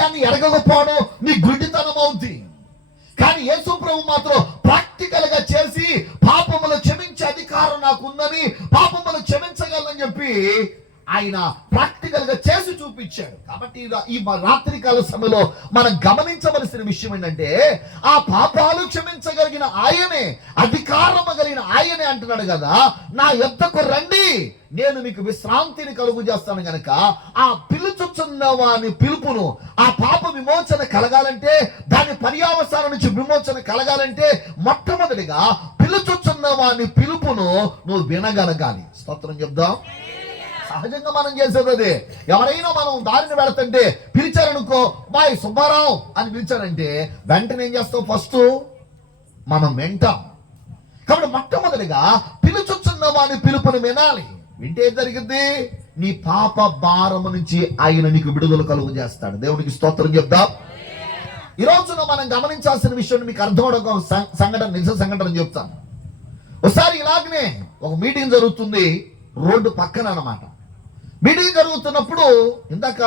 సత్యాన్ని ఎరగకపోవడం నీ గుడ్డితనం అవుతుంది. కానీ యేసు ప్రభు మాత్రం ప్రాక్టికల్ గా చేసి పాపములు క్షమించే అధికారం నాకు ఉందని, పాపములు క్షమించగలనని చెప్పి ఆయన ప్రాక్టికల్ గా చేసి చూపించాడు. కాబట్టి ఈ రాత్రికాల సమయంలో మనం గమనించవలసిన విషయం ఏంటంటే, ఆ పాపాలు క్షమించగలిగిన ఆయనే, అధికారము కలిగిన ఆయనే అంటున్నాడు కదా, నా యొద్దకు రండి నేను మీకు విశ్రాంతిని కలుగు చేస్తాను గనక ఆ పిలుచుచున్న వాని పిలుపును, ఆ పాప విమోచన కలగాలంటే, దాని పర్యావసానం నుంచి విమోచన కలగాలంటే మొట్టమొదటిగా పిలుచుచున్న వాని పిలుపును నువ్వు వినగలగాలి. స్తోత్రం చెప్దాం. సహజంగా మనం చేసేది అదే. ఎవరైనా మనం దారిని వెళుతుంటే పిలిచారనుకో, బాయ్ సుబ్బారావు అని పిలిచారంటే వెంటనే ఏం చేస్తాం? ఫస్ట్ మనం వింటాం. కాబట్టి మొట్టమొదటిగా పిలుచుచున్న వాని పిలుపుని వినాలి. వింటే ఏం జరిగింది? నీ పాప భారము నుంచి ఆయన నీకు విడుదల కలుగు చేస్తాడు. దేవునికి స్తోత్రం చెప్దాం. ఈ రోజున మనం గమనించాల్సిన విషయం మీకు అర్థమవడం సంఘటన, నిజ సంఘటన చెప్తాను. ఒకసారి ఇలాగనే ఒక మీటింగ్ జరుగుతుంది రోడ్డు పక్కన అన్నమాట. మీటింగ్ జరుగుతున్నప్పుడు ఇందాక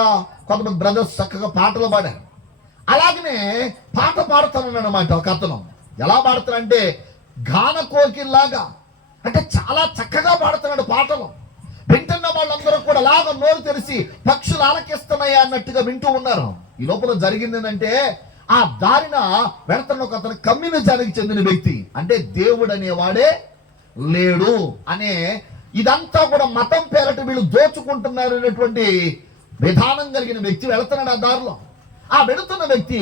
కొంతమంది బ్రదర్స్ చక్కగా పాటలు పాడారు. అలాగనే పాట పాడుతాను అన్నమాట. ఒక అతను ఎలా పాడుతాడంటే గాన కోకిల్లాగా, అంటే చాలా చక్కగా పాడుతున్నాడు పాటలు. వింటున్న వాళ్ళందరూ కూడా అలాగ నోరు తెరిచి పక్షులు ఆలకిస్తున్నాయా అన్నట్టుగా వింటూ ఉన్నారు. ఈ లోపల జరిగింది ఏంటంటే, ఆ దారిన వెళుతున్న ఒక అతను కమ్యూనిజానికి చెందిన వ్యక్తి, అంటే దేవుడు అనేవాడే లేడు అనే, ఇదంతా కూడా మతం పేరట వీళ్ళు దోచుకుంటున్నారు అనేటువంటి విధానం కలిగిన వ్యక్తి వెళుతున్నాడు ఆ దారిలో. ఆ వెళుతున్న వ్యక్తి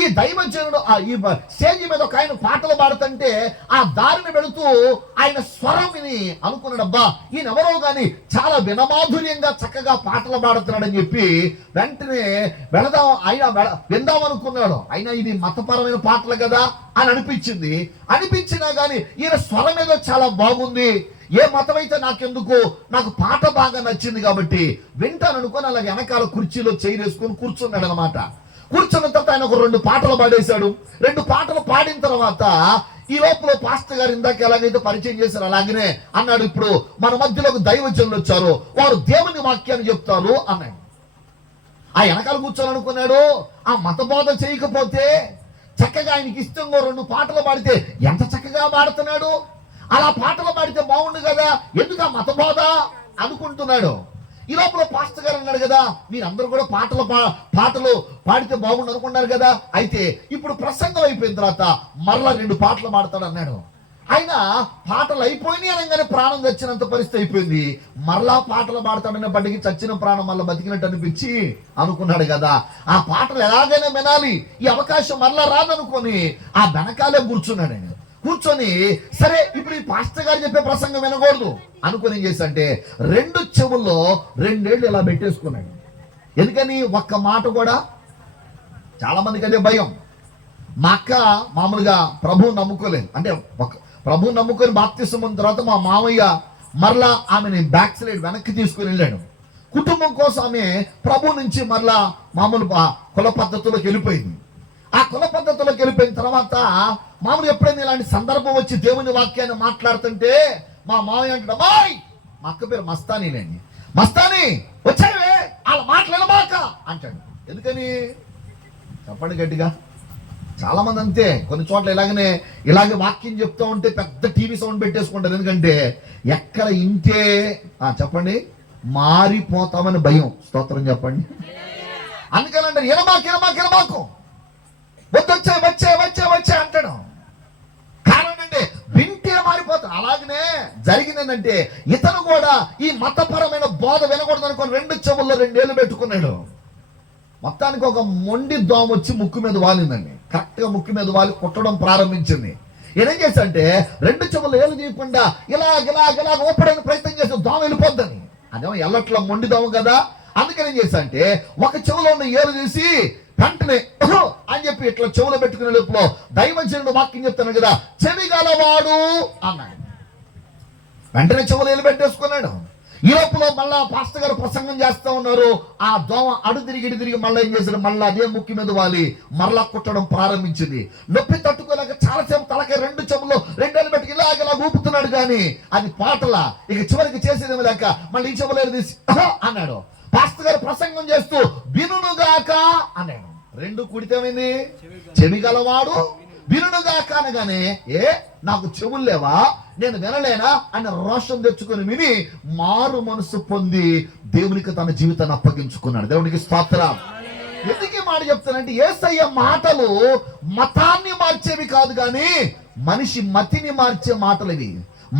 ఈ దైవజనుడు ఈ స్టేజ్ మీద ఒక ఆయన పాటలు పాడుతుంటే ఆ దారిని వెళుతూ ఆయన స్వరం విని అనుకున్నాడు, అబ్బా ఈయన ఎవరో గాని చాలా వినమాధుర్యంగా చక్కగా పాటలు పాడుతున్నాడని చెప్పి వెంటనే వెళదాం, ఆయన విందాం అనుకున్నాడు. అయినా ఇది మతపరమైన పాటలు కదా అని అనిపించినా గాని ఈయన స్వరం ఏదో చాలా బాగుంది, ఏ మతం అయితే నాకెందుకు, నాకు పాట బాగా నచ్చింది కాబట్టి వింటాను అనుకొని అలా వెనకాల కుర్చీలో వేసుకొని కూర్చున్నాడు అనమాట. కూర్చున్న తర్వాత ఆయన ఒక 2 పాటలు పాడేశాడు. 2 పాటలు పాడిన తర్వాత ఈ లోపల పాస్టర్ గారు ఇందాక ఎలాగైతే పరిచయం చేశారు అలాగనే అన్నాడు, ఇప్పుడు మన మధ్యలోకి దైవజనులు వచ్చారు, వారు దేవుని వాక్యాన్ని చెప్తారు అన్నాడు. ఆ వెనకాల కూర్చోాలనుకున్నాడు. ఆ మత బోధ చేయకపోతే చక్కగా ఆయనకి ఇష్టంగా 2 పాటలు పాడితే ఎంత చక్కగా పాడుతున్నాడు, అలా పాటలు పాడితే బాగుండు కదా, ఎందుకు ఆ మత బోధ అనుకుంటున్నాడు. ఈ లోపల పాస్టర్ గారు అన్నాడు కదా, మీరందరూ కూడా పాటలు పాడితే బాగుండు అనుకున్నారు కదా, అయితే ఇప్పుడు ప్రసంగం అయిపోయిన తర్వాత మరలా 2 పాటలు పాడతాడు అన్నాడు. ఆయన పాటలు అయిపోయినాయి అనగానే ప్రాణం చచ్చినంత పరిస్థితి అయిపోయింది. మరలా పాటలు పాడతాడనేప్పటికీ చచ్చిన ప్రాణం మళ్ళీ బతికినట్టు అనిపించి అనుకున్నాడు కదా, ఆ పాటలు ఎలాగైనా వినాలి, ఈ అవకాశం మరలా రాదనుకొని ఆ వెనకాలే కూర్చున్నాడు. ఆయన కూర్చొని సరే ఇప్పుడు ఈ పాస్టర్ గారు చెప్పే ప్రసంగం వినకూడదు అనుకుని ఏం చేశాడంటే 2 చెవుల్లో 2 ఏళ్ళు ఇలా పెట్టేసుకున్నాడు. ఎందుకని? ఒక్క మాట కూడా. చాలా మందికి అదే భయం. మా అక్క మామూలుగా ప్రభువు నమ్ముకోలేదు, అంటే ప్రభువు నమ్ముకొని బాప్తిసం పొందిన తర్వాత మా మామయ్య మరలా ఆమెని బ్యాక్ సైడ్ వెనక్కి తీసుకుని వెళ్ళాడు. కుటుంబం కోసం ఆమె ప్రభు నుంచి మరలా మామూలు కుల పద్ధతిలోకి వెళ్ళిపోయింది. ఆ కుల పద్ధతిలోకి వెళ్ళిపోయిన తర్వాత మామూలు ఎప్పుడైనా ఇలాంటి సందర్భం వచ్చి దేవుని వాక్యాన్ని మాట్లాడుతుంటే మా మామయ్య అంటాడు, అమ్మాయి మా అక్క పేరు మస్తానీలేండి, మస్తాని వచ్చావే అలా మాట్లాడమాక అంటాడు. ఎందుకని చెప్పండి గట్టిగా. చాలా మంది అంతే. కొన్ని చోట్ల ఇలాగే వాక్యం చెప్తూ ఉంటే పెద్ద టీవీ సౌండ్ పెట్టేసుకుంటారు. ఎందుకంటే ఎక్కడ ఇంటే చెప్పండి మారిపోతామని భయం. స్తోత్రం చెప్పండి. అందుకని అంటారు ఎనమాకు వచ్చే అంటాడు. కారణం అంటే వింటే మారిపోతాడు. అలాగనే జరిగిందంటే ఇతను కూడా ఈ మతపరమైన బోధ వినకూడదు అనుకుని 2 చెవుల్లో 2 ఏళ్ళు పెట్టుకున్నాడు. మొత్తానికి ఒక మొండి దోమ వచ్చి ముక్కు మీద వాలిందండి. కరెక్ట్ గా ముక్కు మీద వాలి కుట్టడం ప్రారంభించింది. ఏం చేశాడంటే 2 చెవుల్లో ఏళ్ళు చేయకుండా ఇలాగ ఊపడానికి ప్రయత్నం చేస్తే దోమ వెళ్ళిపోద్దని. అదేమో ఎల్లట్లా మొండి దోమ కదా. అందుకని ఏం చేశాడంటే ఒక చెవులో ఉన్న ఏలు తీసి వెంటనే అని చెప్పి ఇట్లా చెవులో పెట్టుకునే లోపల దైవజనుడు వాక్యం చెప్తాను కదా, చెవి గలవాడు అన్నాడు. వెంటనే చెవులు ఏలు పెట్టేసుకున్నాడు. ఈ లోపల మళ్ళా పాస్టర్ గారు ప్రసంగం చేస్తా ఉన్నారు. ఆ దోమ అడు తిరిగి మళ్ళీ ఏం చేశాడు, మళ్ళీ అదే ముక్కి మీద వాలి మరలా కుట్టడం ప్రారంభించింది. నొప్పి తట్టుకోలేక చాలాసేపు తలకే 2 చెవుల్లో 2 ఏళ్ళు పెట్టుకు ఇలాగ ఊపుతున్నాడు. కానీ అది పాటలా. ఇక చివరికి చేసేదేమో లేక మళ్ళీ ఈ చెవులు తీసి అన్నాడు. పాస్టర్ గారు ప్రసంగం చేస్తూ వినుగాక అన్నాడు. రెండు కూడితే ఏమైంది? చెవి గలవాడు వినుడుగా కానగానే, నాకు చెవులు లేవా, నేను వినలేనా అని రోషం తెచ్చుకొని విని మారు మనసు పొంది దేవునికి తన జీవితాన్ని అప్పగించుకున్నాడు. దేవునికి స్తోత్రం. ఎందుకు ఈ మాట చెప్తానంటే, యేసయ్య మాటలు మతాన్ని మార్చేవి కాదు, కానీ మనిషి మతిని మార్చే మాటలు ఇవి.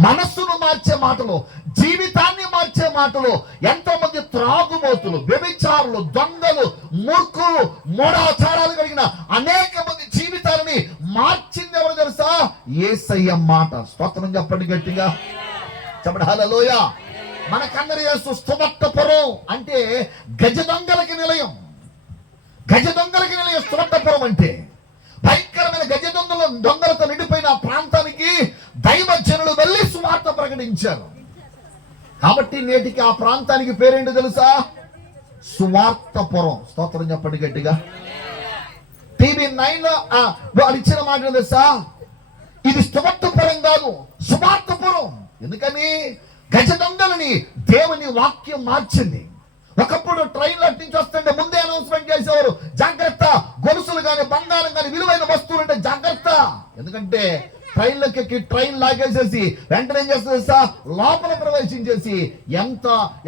మనస్సును మార్చే మాటలు, జీవితాన్ని మార్చే మాటలు. ఎంతో మంది త్రాగుబోతులు, వ్యభిచారులు, దొంగలు, మూర్ఖులు, మూఢాచారాలు కలిగిన అనేక మంది జీవితాలని మార్చింది ఎవరు తెలుసా? యేసయ్య మాట. స్తోత్రం చెప్పండి గట్టిగా, చెప్పండి హల్లెలూయా. మనకందరి యేసు స్తువట్టపురం అంటే గజ దొంగలకి నిలయం. గజ దొంగలకి నిలయం స్తువట్టపురం అంటే. భయంకరమైన గజ దొంగలతో నిండిపోయిన ఆ ప్రాంతానికి దైవజనులు వెళ్ళి సువార్త ప్రకటించారు. కాబట్టి నేటికి ఆ ప్రాంతానికి పేరేంటి తెలుసా? సువార్తపురం. స్తోత్రం చెప్పండి గట్టిగా. TV9 లో వాడు ఇచ్చిన మాట తెలుసా? ఇది స్తువట్టపురం కాదు, సువార్తపురం. ఎందుకని? గజ దొంగలని దేవుని వాక్యం మార్చింది. ఒకప్పుడు ట్రైన్లు అట్టించి వస్తుంటే ముందే అనౌన్స్మెంట్ చేసేవారు, జాగ్రత్త, గొలుసులు కానీ బంగారం కానీ విలువైన వస్తువులు అంటే జాగ్రత్త. ఎందుకంటే ట్రైన్లకి ట్రైన్ లాగేసేసి వెంటనే ఏం చేస్తుంది? లోపల ప్రవేశించేసి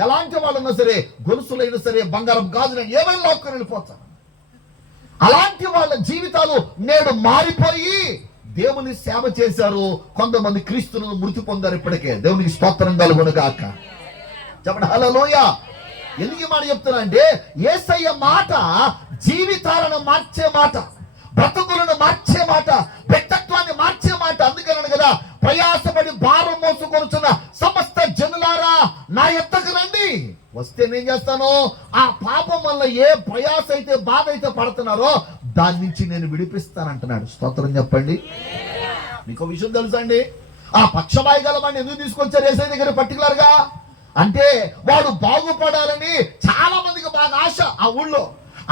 ఎలాంటి వాళ్ళైనా సరే, గొలుసులైనా సరే, బంగారం గాజులైనా ఏమైనా లాక్కొని వెళ్ళిపోతారు. అలాంటి వాళ్ళ జీవితాలు నేడు మారిపోయి దేవుని సేవ చేశారు. కొంతమంది క్రీస్తులను మృతి పొందారు ఇప్పటికే. దేవునికి స్తోత్రం కలుగును గాక. చెప్పండి హల్లెలూయా. ఎందుకు మాట చెప్తున్నా అంటే, యేసయ్య మాట జీవితాలను మార్చే మాట, బ్రతుకులను మార్చే మాట, వ్యక్తిత్వాన్ని మార్చే మాట. అందుకని కదా, ప్రయాసపడి భారం మోసుకొనుచున్న సమస్త జనులారా నా యొద్దకు రండి. వస్తే నేను చేస్తాను, ఆ పాపం వల్ల ఏ ప్రయాస అయితే, బాధ అయితే పడుతున్నారో దాని నుంచి నేను విడిపిస్తానంటున్నాడు. స్తోత్రం చెప్పండి. మీకు విషయం తెలుసా అండి? ఆ పక్షవాయు గలవాడిని ఎందుకు తీసుకొచ్చారు యేసయ్య దగ్గర పర్టికులర్ గా అంటే, వాడు బాగుపడాలని చాలా మందికి బాగా ఆశ. ఆ ఊళ్ళో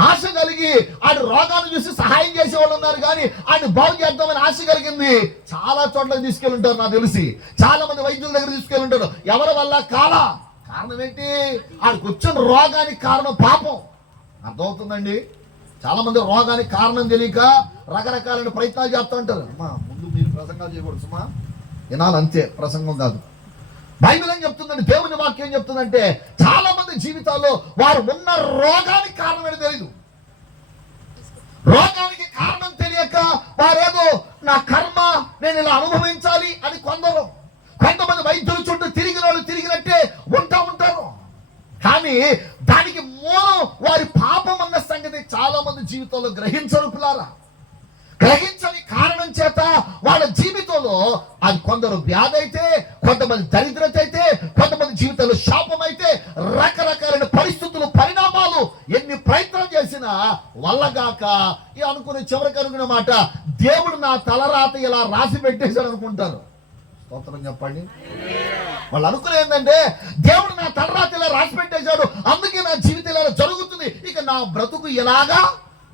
ఆశ కలిగి ఆడు రోగాన్ని చూసి సహాయం చేసే వాళ్ళు ఉన్నారు, కానీ ఆయన బాగు చేద్దామని ఆశ కలిగింది. చాలా చోట్లకి తీసుకెళ్ళి ఉంటారు, నాకు తెలిసి చాలా మంది వైద్యుల దగ్గర తీసుకెళ్ళి ఉంటారు. ఎవరి వల్ల? కారణం ఏంటి? ఆడికి వచ్చిన రోగానికి కారణం పాపం. అర్థమవుతుందండి? చాలా మంది రోగానికి కారణం తెలియక రకరకాలైన ప్రయత్నాలు చేస్తూ ఉంటారు. అమ్మా ముందు మీరు ప్రసంగాలు చేయకూడదు సుమా, వినాలంతే, ప్రసంగం కాదు. బైబిల్ ఏం చెప్తుందంటే, దేవుని వాక్యం ఏం చెప్తుందంటే, చాలా మంది జీవితాల్లో వారు ఉన్న రోగానికి కారణం ఏంటో తెలియదు. రోగానికి కారణం తెలియక వారేదో నా కర్మ, నేను ఇలా అనుభవించాలి అని కొంతమంది వైద్యుల చుట్టూ తిరిగిన వాళ్ళు తిరిగినట్టే ఉంటారు. కానీ దానికి మూలం వారి పాపం అన్న సంగతి చాలా మంది జీవితంలో గ్రహించరు పిల్లారా. గ్రహించని కారణం చేత వాళ్ళ జీవితంలో అది కొందరు వ్యాధి అయితే, కొంతమంది దరిద్రత అయితే, కొంతమంది జీవితంలో శాపం అయితే, రకరకాలైన పరిస్థితులు, పరిణామాలు ఎన్ని ప్రయత్నం చేసినా వల్లగాక అనుకునే చివరికి అనుకునే మాట, దేవుడు నా తలరాత ఇలా రాసి పెట్టేశాడు అనుకుంటారు. స్తోత్రం చెప్పండి. వాళ్ళు అనుకునే ఏంటంటే, దేవుడు నా తలరాత ఇలా రాసి పెట్టేశాడు, అందుకే నా జీవితం ఇలా జరుగుతుంది, ఇక నా బ్రతుకు ఇలాగా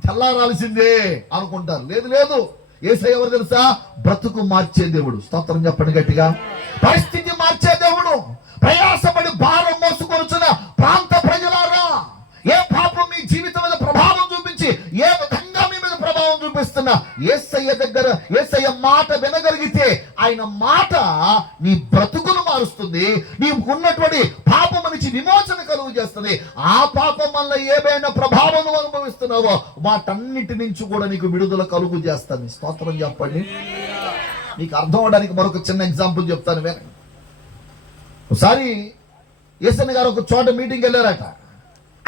చల్లారాల్సిందే అనుకుంటారు. లేదు, యేసయ్య ఎవరు తెలుసా? బ్రతుకు మార్చే దేవుడు. స్తోత్రం చెప్పండి గట్టిగా. పరిస్థితి మార్చే దేవుడు. ప్రయాసపడి భారం మోసుకొనుచున్న ప్రాంత ప్రజలారా, ఏ పాపం మీ జీవితం మీద ప్రభావం చూపించి ఏ విధంగా మీ మీద ప్రభావం చూపిస్తున్నా, యేసయ్య దగ్గర యేసయ్య మాట వినగలిగితే ఆయన మాట నీ బ్రతుకును మారుస్తుంది. నీకు ఉన్నటువంటి పాపం నుంచి విమోచన కలుగు చేస్తుంది. ఆ పాపం వల్ల ఏమైనా ప్రభావం అనుభవిస్తున్నావో వాటన్నిటి నుంచి కూడా నీకు విడుదల కలుగు చేస్తుంది. స్తోత్రం చెప్పండి. నీకు అర్థం అవడానికి మరొక చిన్న ఎగ్జాంపుల్ చెప్తాను వినండి. ఒకసారి యేసయ్య గారు ఒక చోట మీటింగ్ వెళ్ళారట.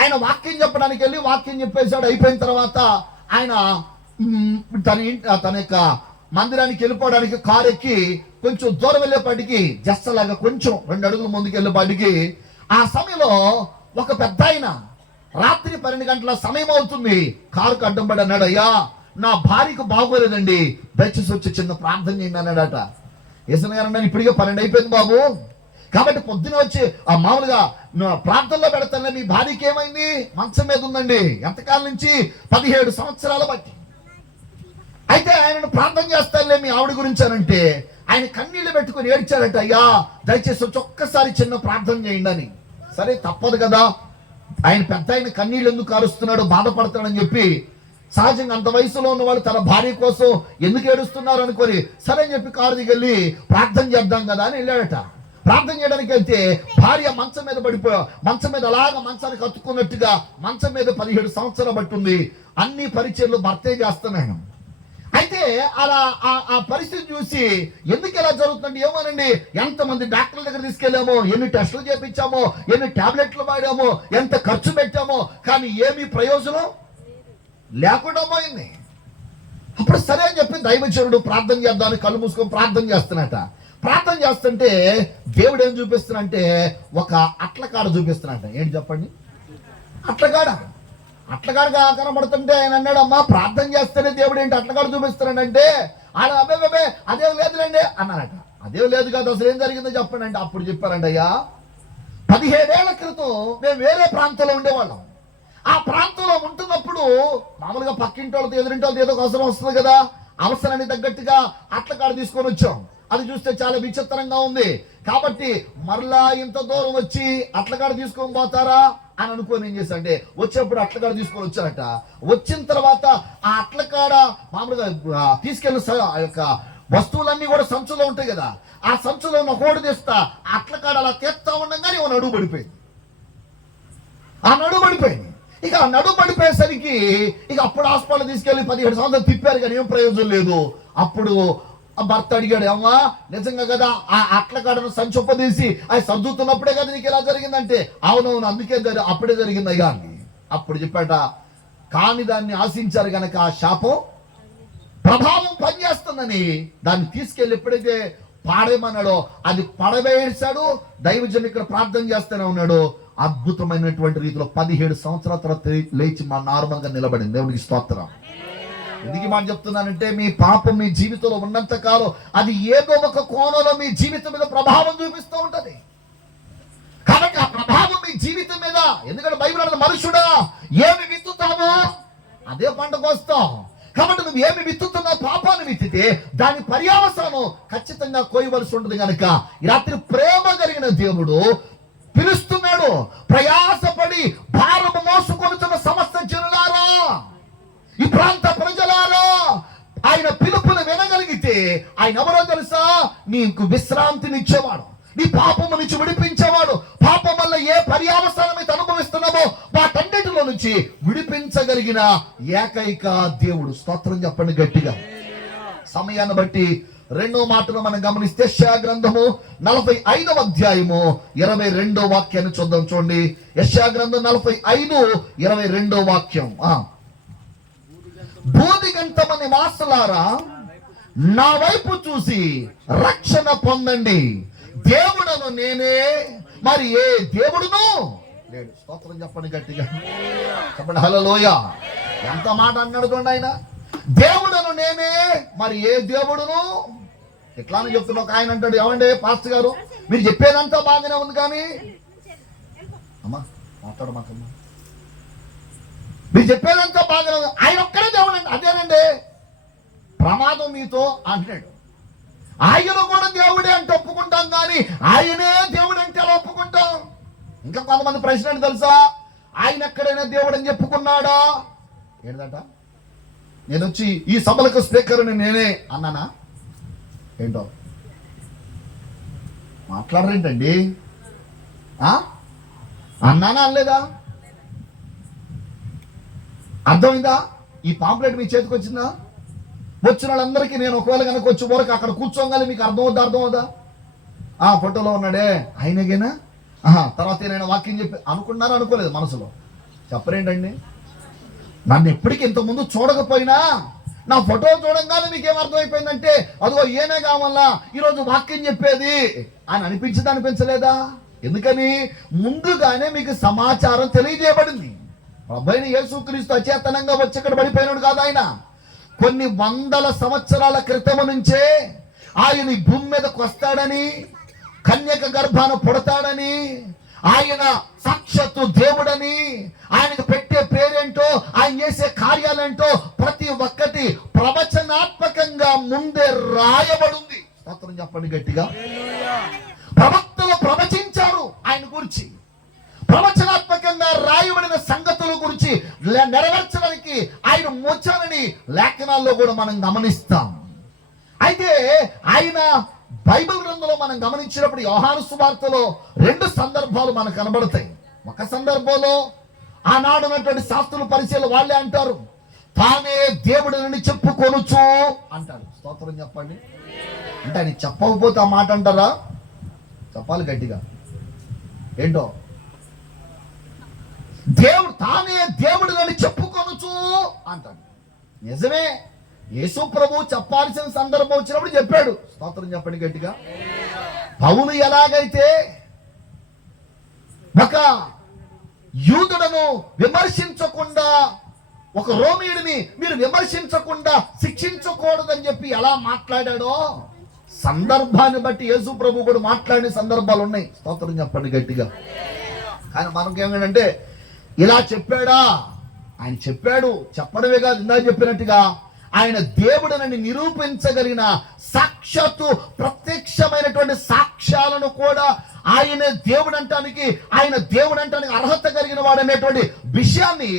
ఆయన వాక్యం చెప్పడానికి వెళ్ళి వాక్యం చెప్పేశాడు. అయిపోయిన తర్వాత ఆయన తన యొక్క మందిరానికి వెళ్ళిపోవడానికి కారు ఎక్కి కొంచెం దూరం వెళ్ళేపాటికి జస్ట్ అలాగా కొంచెం 2 అడుగుల ముందుకు వెళ్ళేపాటికి ఆ సమయంలో ఒక పెద్ద ఆయన, రాత్రి 12 గంటల సమయం అవుతుంది, కారుకు అడ్డం పడి అన్నాడు, అయ్యా నా భార్యకు బాగోలేదండి, దయచేసి వచ్చి చిన్న ప్రార్థన చేయండి అన్నాడట. యేసయ్య గారు అన్నాడు, ఇప్పటికే 12 అయిపోయింది బాబు, కాబట్టి పొద్దున వచ్చి మామూలుగా ప్రార్థనలో పెడతాను, మీ భార్యకి ఏమైంది? మంచం మీద ఉందండి, ఎంతకాలం నుంచి? 17 సంవత్సరాల బట్టి. అయితే ఆయనను ప్రార్థన చేస్తానులే మీ ఆవిడ గురించి అనంటే ఆయన కన్నీళ్లు పెట్టుకుని ఏడ్చారట, అయ్యా దయచేసి వచ్చి ఒక్కసారి చిన్న ప్రార్థన చేయండి అని. సరే తప్పదు కదా, ఆయన పెద్ద ఆయన కన్నీళ్ళు ఎందుకు కారుస్తున్నాడు, బాధపడతాడని చెప్పి సహజంగా అంత వయసులో ఉన్న వాళ్ళు తన భార్య కోసం ఎందుకు ఏడుస్తున్నారు అనుకొని సరే అని చెప్పి కారు దిగెళ్ళి ప్రార్థన చేద్దాం కదా అని వెళ్ళాడట. ప్రార్థన చేయడానికి వెళ్తే భార్య మంచం మీద పడిపోయా, మంచం మీద అలాగా మంచానికి కత్తుకున్నట్టుగా మంచం మీద 17 సంవత్సరాలు బట్టుంది. అన్ని పరిచయలు భర్తే చేస్తున్నాను. అయితే అలా ఆ పరిస్థితి చూసి ఎందుకు ఇలా జరుగుతుంది ఏమోనండి, ఎంతమంది డాక్టర్ల దగ్గర తీసుకెళ్ళామో, ఎన్ని టెస్టులు చేపించామో, ఎన్ని టాబ్లెట్లు వాడామో, ఎంత ఖర్చు పెట్టామో, కానీ ఏమీ ప్రయోజనం లేకుండా పోయింది. అప్పుడు సరే అని చెప్పి దైవజనుడు ప్రార్థన చేద్దామని కళ్ళు మూసుకొని ప్రార్థన చేస్తున్నట. ప్రార్థన చేస్తుంటే దేవుడు ఏం చూపిస్తున్నంటే ఒక అట్లకాడ చూపిస్తున్నట్ట. ఏంటి చెప్పండి? అట్లకాడగా కనబడుతుంటే ఆయన అన్నాడు, అమ్మా ప్రార్థన చేస్తేనే దేవుడు ఏంటి అట్లకాడ చూపిస్తున్నాడంటే ఆడ అబ్బే అదేం లేదులేండి అన్నారట. అదేం లేదు కాదు, అసలు ఏం జరిగిందో చెప్పండి అంటే అప్పుడు చెప్పారంట, అయ్యా 17 ఏళ్ల క్రితం మేము వేరే ప్రాంతంలో ఉండేవాళ్ళం. ఆ ప్రాంతంలో ఉంటున్నప్పుడు మామూలుగా పక్కింటి వాళ్ళతో ఎదురింటి వాళ్ళతో ఏదో ఒక అవసరం వస్తుంది కదా, అవసరానికి తగ్గట్టుగా అట్లకాడ తీసుకొని వచ్చాం. అది చూస్తే చాలా విచిత్రంగా ఉంది కాబట్టి మరలా ఇంత దూరం వచ్చి అట్లకాడ తీసుకొని పోతారా అని అనుకోని ఏం చేశారంటే వచ్చేప్పుడు అట్లకాడ తీసుకొని వచ్చారట. వచ్చిన తర్వాత ఆ అట్లకాడ మామూలుగా తీసుకెళ్ళిన యొక్క వస్తువులన్నీ కూడా సంచులో ఉంటాయి కదా, ఆ సంచులో ఉన్న కోడి తీస్తా అట్లకాడ అలా తీస్తా ఉండగానే ఓ నడువు పడిపోయింది. ఆ నడువు పడిపోయింది. ఇక ఆ నడువు పడిపోయేసరికి ఇక అప్పుడు హాస్పిటల్ తీసుకెళ్లి 17 సంవత్సరాలు తిప్పారు కానీ ఏం ప్రయోజనం లేదు. అప్పుడు భర్త అడిగాడు, అమ్మా నిజంగా కదా ఆ అట్లకాడను సంచొప్పదీసి అది సర్దుతున్నప్పుడే కదా నీకు ఎలా జరిగిందంటే అవునవును అందుకే అప్పుడే జరిగింది అయ్యా అని. అప్పుడు చెప్పాట, కాని దాన్ని ఆశించారు గనక ఆ శాపం ప్రభావం పనిచేస్తుందని దాన్ని తీసుకెళ్ళి ఎప్పుడైతే పాడేమన్నాడో అది పడవేసాడు. దైవజన్ ఇక్కడ ప్రార్థన చేస్తూనే ఉన్నాడు. అద్భుతమైనటువంటి రీతిలో 17 సంవత్సరాల తర్వాత లేచి మా నార్మల్ గా నిలబడింది. దేవునికి స్తోత్రం. ఎందుకు మాట చెప్తున్నానంటే మీ పాపం మీ జీవితంలో ఉన్నంత కాలం అది ఏదో ఒక కోణంలో మీ జీవితం మీద ప్రభావం చూపిస్తూ ఉంటది. కాబట్టి ఆ ప్రభావం మీ జీవితం మీద, ఎందుకంటే బైబిల్ అన్నది మనుషుడా ఏమి విత్తుతావో అదే పంటకు వస్తాం. కాబట్టి నువ్వు ఏమి విత్తుతున్నా పాపాన్ని విత్తితే దాని పర్యావసానం ఖచ్చితంగా కోయవలసి ఉంటుంది. కనుక ఈ రాత్రి ప్రేమ కలిగిన దేవుడు పిలుస్తున్నాడు, ప్రయాసపడి భారము మోసుకొనుచున్న సమస్త జనులారా, ఈ ప్రాంత ప్రజలారా, ఆయన పిలుపును వినగలిగితే ఆయన ఎవరో తెలుసా? నీకు విశ్రాంతినిచ్చేవాడు, నీ పాపము నుంచి విడిపించేవాడు. పాపం వల్ల ఏ పర్యావసానం అయితే అనుభవిస్తున్నామో వాటన్నిటిలో నుంచి విడిపించగలిగిన ఏకైక దేవుడు. స్తోత్రం చెప్పండి గట్టిగా. సమయాన్ని బట్టి రెండో మాటలు మనం గమనిస్తే యెషయా గ్రంథము 45వ అధ్యాయము 22వ వాక్యాన్ని చూద్దాం. చూడండి, యెషయా గ్రంథం 45:22 వాక్యం. భూదిగంతమ నివాసులారా నా వైపు చూసి రక్షణ పొందండి, దేవుడను నేనే మరి ఏ దేవుడును లేడు. స్తోత్రం చెప్పండి గట్టిగా చెప్పండి. హల్లెలూయా. ఎంత మాట అన్నాడు చూడండి ఆయన, దేవుడను నేనే మరి ఏ దేవుడును. ఎట్లానే చెప్తున్నా ఒక ఆయన అంటాడు, ఏమండి పాస్టర్ గారు మీరు చెప్పేదంతా బాగానే ఉంది కానీ అమ్మా మాట్లాడమాకమ్మా, మీరు చెప్పేదంతా బాగానే ఉంది, ఆయన ఒక్కడే దేవుడు అండి. అదేనండి ప్రమాదం మీతో అంటున్నాడు. ఆయన కూడా దేవుడే అంటే ఒప్పుకుంటాం కానీ ఆయనే దేవుడు అంటే ఎలా ఒప్పుకుంటాం? ఇంకా కొంతమంది ప్రశ్న ఏంటి తెలుసా? ఆయన ఎక్కడైనా దేవుడు అని చెప్పుకున్నాడా? ఏంటంట, నేను వచ్చి ఈ సభలకు స్పీకర్ని నేనే అన్నానా? ఏంటో మాట్లాడరేంటండి? అన్నానా అనలేదా? అర్థమైందా? ఈ పాంప్లెట్ మీ చేతికి వచ్చిందా? వచ్చిన వాళ్ళందరికీ నేను ఒకవేళ కనుక వచ్చి వరకు అక్కడ కూర్చోగానే మీకు అర్థమవుదా? ఫోటోలో ఉన్నాడే ఆయనగేనా? తర్వాత నేను వాక్యం చెప్పి అనుకున్నారా? అనుకోలేదు మనసులో. చెప్పరేంటండి? నన్ను ఎప్పటికీ ఇంతకుముందు చూడకపోయినా నా ఫోటో చూడంగానే మీకేం అర్థమైపోయిందంటే అదిగో ఈయనే కావాలా ఈరోజు వాక్యం చెప్పేది అని అనిపించలేదా? ఎందుకని ముందుగానే మీకు సమాచారం తెలియజేయబడింది. ప్రభువైన యేసుక్రీస్తు అచేతనంగా వచ్చి ఇక్కడ పడిపోయినాడు కాదు. ఆయన కొన్ని వందల సంవత్సరాల క్రితం నుంచే ఆయన భూమి మీదకు వస్తాడని, కన్యక గర్భాన పుడతాడని, ఆయన సాక్షాత్తు దేవుడని, ఆయనకు పెట్టే పేరేంటో, ఆయన చేసే కార్యాలేంటో ప్రతి ఒక్కటి ప్రవచనాత్మకంగా ముందే రాయబడింది. స్తోత్రం చెప్పండి గట్టిగా. ప్రవక్తలు ప్రవచించారు ఆయన గురించి. ప్రవచనాత్మకంగా రాయబడిన సంగతుల గురించి నెరవేర్చడానికి ఆయన వచ్చానని లేఖనాల్లో కూడా మనం గమనిస్తాం. అయితే ఆయన బైబిల్ గ్రంథంలో మనం గమనించినప్పుడు యోహాను సువార్తలో 2 సందర్భాలు మనకు కనబడతాయి. ఒక సందర్భంలో ఆనాడు ఉన్నటువంటి శాస్త్రుల పరిచయాలు వాళ్ళే అంటారు, తానే దేవుడిని చెప్పుకొనుచు అంటారు. స్తోత్రం చెప్పండి. అంటే ఆయన చెప్పకపోతే ఆ మాట అంటారా? చెప్పాలి గట్టిగా. ఏంటో దేవుడు తానే దేవుడిని చెప్పుకొనుచు అంటాడు. నిజమే, యేసు ప్రభు చెప్పాల్సిన సందర్భం వచ్చినప్పుడు చెప్పాడు. స్తోత్రం చెప్పండి గట్టిగా. పౌలు ఎలాగైతే ఒక యూదుడను విమర్శించకుండా, ఒక రోమీయుడిని మీరు విమర్శించకుండా శిక్షించకూడదని చెప్పి ఎలా మాట్లాడాడో, సందర్భాన్ని బట్టి యేసు ప్రభు కూడా మాట్లాడిన సందర్భాలు ఉన్నాయి. స్తోత్రం చెప్పండి గట్టిగా. కానీ మనకేమంటే ఇలా చెప్పాడా? ఆయన చెప్పాడు, చెప్పడమే కాదు, ఇందాక చెప్పినట్టుగా ఆయన దేవుడిని నిరూపించగలిగిన సాక్షాత్తు ప్రత్యక్షమైనటువంటి సాక్ష్యాలను కూడా ఆయన దేవుడు అంటానికి అర్హత కలిగిన వాడు అనేటువంటి విషయాన్ని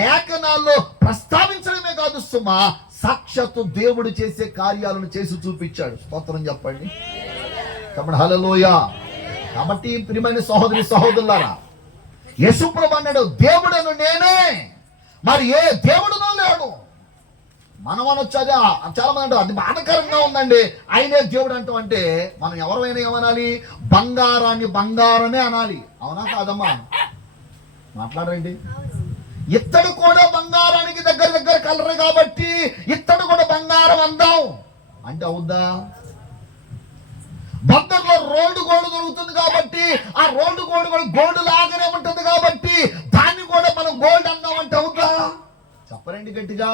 లేఖనాల్లో ప్రస్తావించడమే కాదు సుమా, సాక్షాత్తు దేవుడు చేసే కార్యాలను చేసి చూపించాడు. స్తోత్రం చెప్పండి. కాబట్టి హల్లెలూయా. కాబట్టి ప్రియమైన సహోదరి సహోదరులారా, యేసు ప్రభువు అన్నాడు, దేవుడను నేనే, మరి ఏ దేవుడునో లేడు. మనం అనొచ్చు, అది చాలా మంది అంటారు అది బాధకరంగా ఉందండి, ఆయనే దేవుడు అంటాం. అంటే మనం ఎవరైనా ఏమనాలి? బంగారాన్ని బంగారమే అనాలి. అవునా కాదమ్మా? మాట్లాడండి. ఇత్తడు కూడా బంగారానికి దగ్గర కలరు కాబట్టి ఇత్తడు కూడా బంగారం అందాం అంటే అవుద్దా? బందర్లో రోడ్డు గోల్డ్ దొరుకుతుంది కాబట్టి ఆ రోడ్డు గోల్డ్ కూడా గోల్డ్ లాగానే ఉంటుంది కాబట్టి దాన్ని కూడా మనం గోల్డ్ అందాం అంటే అవుద్దా? చెప్పరండి గట్టిగా.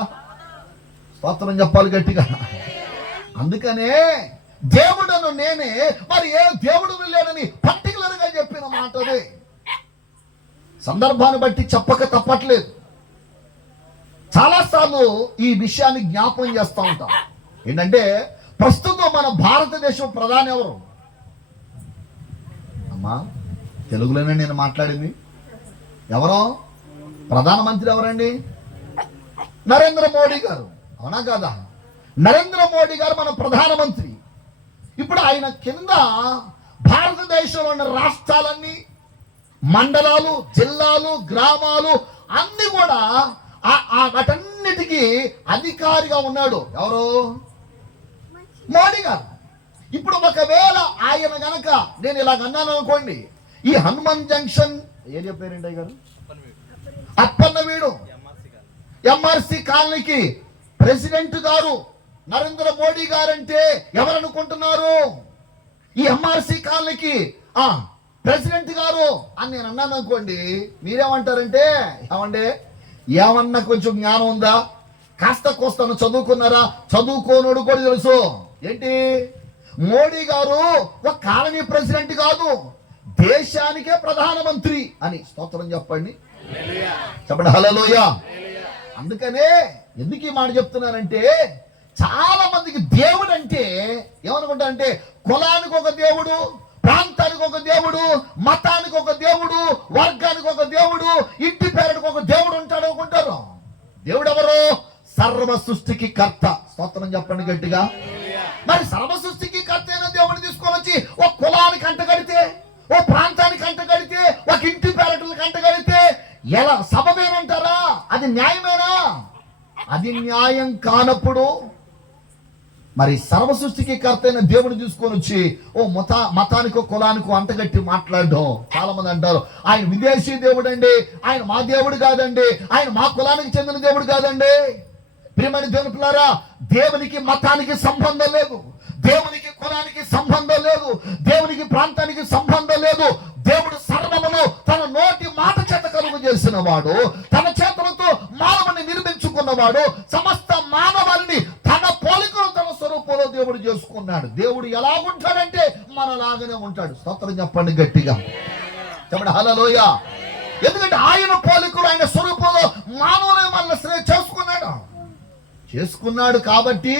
స్తోత్రం చెప్పాలి గట్టిగా. అందుకనే దేవుడను నేనే, మరి ఏ దేవుడును లేడని పర్టికులర్ గా చెప్పిన మాట అదే. సందర్భాన్ని బట్టి చెప్పక తప్పట్లేదు. చాలాసార్లు ఈ విషయాన్ని జ్ఞాపకం చేస్తూ ఉంటాం. ఏంటంటే ప్రస్తుతం మన భారతదేశం ప్రధాని ఎవరు అమ్మా? తెలుగులోనే నేను మాట్లాడింది. ఎవరో ప్రధానమంత్రి ఎవరండి? నరేంద్ర మోడీ గారు. అవునా కాదా? నరేంద్ర మోడీ గారు మన ప్రధానమంత్రి. ఇప్పుడు ఆయన కింద భారతదేశంలో ఉన్న రాష్ట్రాలన్నీ, మండలాలు, జిల్లాలు, గ్రామాలు అన్ని కూడా వాటన్నిటికీ అధికారిగా ఉన్నాడు. ఎవరు? మోడీ గారు. ఇప్పుడు ఒకవేళ ఆయన గనక నేను ఇలాగ అన్నాను అనుకోండి, ఈ హనుమాన్ జంక్షన్ ఏరియా పేరేంటి గారు? అప్పన్నవీడు ఎంఆర్సి కాలనీకి ప్రెసిడెంట్ గారు నరేంద్ర మోడీ గారంటే ఎవరు అనుకుంటున్నారు? ఈ ఎంఆర్సి కాలనీకి ప్రెసిడెంట్ గారు అని నేను అన్నాను అనుకోండి, మీరేమంటారంటే, ఏమంటే ఏమన్నా కొంచెం జ్ఞానం ఉందా? కాస్త కోస్తాను చదువుకున్నారా? చదువుకోనోడు కూడా తెలుసు. ఏంటి? మోడీ గారు ఒక కాలనీ ప్రెసిడెంట్ కాదు, దేశానికే ప్రధానమంత్రి అని. స్తోత్రం చెప్పండి. చెప్పండి హల్లెలూయా. అందుకనే ఎందుకు ఈ మాట చెప్తున్నానంటే, చాలా మందికి దేవుడు అంటే ఏమనుకుంటారంటే, కులానికి ఒక దేవుడు, ప్రాంతానికి ఒక దేవుడు, మతానికి ఒక దేవుడు, వర్గానికి ఒక దేవుడు, ఇంటి పేరుకి ఒక దేవుడు ఉంటాడు అనుకుంటారు. దేవుడు ఎవరు? సర్వ సృష్టికి కర్త. స్తోత్రం చెప్పండి గట్టిగా. మరి సర్వ సృష్టికి కర్త అయిన దేవుడిని తీసుకొని వచ్చి ఒక కులానికి అంటగడితే, ఓ ప్రాంతానికి అంటగడితే, ఒక ఇంటి పేరటలకు అంటగడితే ఎలా సబబేనంటారా? అది న్యాయమేనా? అది న్యాయం కానప్పుడు మరి సర్వ సృష్టికి కర్త అయిన దేవుని తీసుకొని వచ్చి ఓ మతానికో కులానికో అంటగట్టి మాట్లాడడం. చాలా మంది అంటారు ఆయన విదేశీ దేవుడు అండి, ఆయన మా దేవుడు కాదండి, ఆయన మా కులానికి చెందిన దేవుడు కాదండి. ప్రియమైన దేవుని పిల్లారా, దేవునికి మతానికి సంబంధం లేదు, దేవునికి కులానికి సంబంధం లేదు, దేవునికి ప్రాంతానికి సంబంధం లేదు. దేవుడు సర్వమును తన నోటి మాట చేత కలుగు చేసిన వాడు, తన చేతులతో మానవుని నిర్మించుకున్నవాడు, సమస్త మానవాళిని తన పోలికలు తన స్వరూపంలో దేవుడు చేసుకున్నాడు. దేవుడు ఎలా ఉంటాడంటే మనలాగానే ఉంటాడు. స్తోత్రం చెప్పండి గట్టిగా. చెప్పండి హల్లెలూయా. ఎందుకంటే ఆయన పోలికలు, ఆయన స్వరూపంలో మానవుని మనల్ని చేసుకున్నాడు కాబట్టి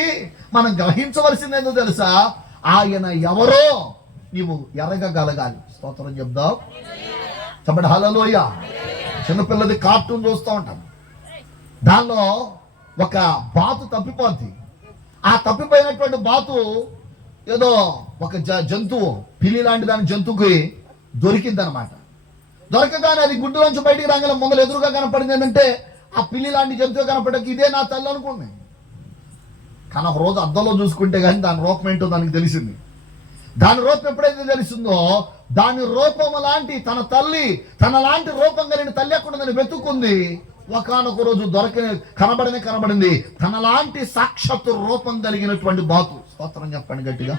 మనం గ్రహించవలసింది ఏందో తెలుసా? ఆయన ఎవరో నీవు ఎరగగలగాలి. స్తోత్రం చెప్దాం. చెప్పండి హల్లెలూయ. చిన్నపిల్లది కార్టూన్ చూస్తూ ఉంటాను. దానిలో ఒక బాతు తప్పిపోద్ది. ఆ తప్పిపోయినటువంటి బాతు ఏదో ఒక జంతువు, పిల్లి లాంటి దాని జంతువుకి దొరికిందనమాట. దొరకగానే అది గుడ్డులోంచి బయటికి రాగానే ముందర ఎదురుగా కనపడింది ఏంటంటే ఆ పిల్లి లాంటి జంతువు కనపడక ఇదే నా తల్లి అనుకుంది. కానీ ఒక రోజు అద్దంలో చూసుకుంటే కానీ దాని రూపం ఏంటో దానికి తెలిసింది. దాని రూపం ఎప్పుడైతే తెలిసిందో దాని రూపం లాంటి తన తల్లి, తన లాంటి రూపం కలిగిన తల్లి ఎక్కడుందని వెతుక్కుంది. ఒకనొక రోజు కనబడింది తన లాంటి సాక్షాత్తు రూపం కలిగినటువంటి బాతు. స్తోత్రం చెప్పండి గట్టిగా.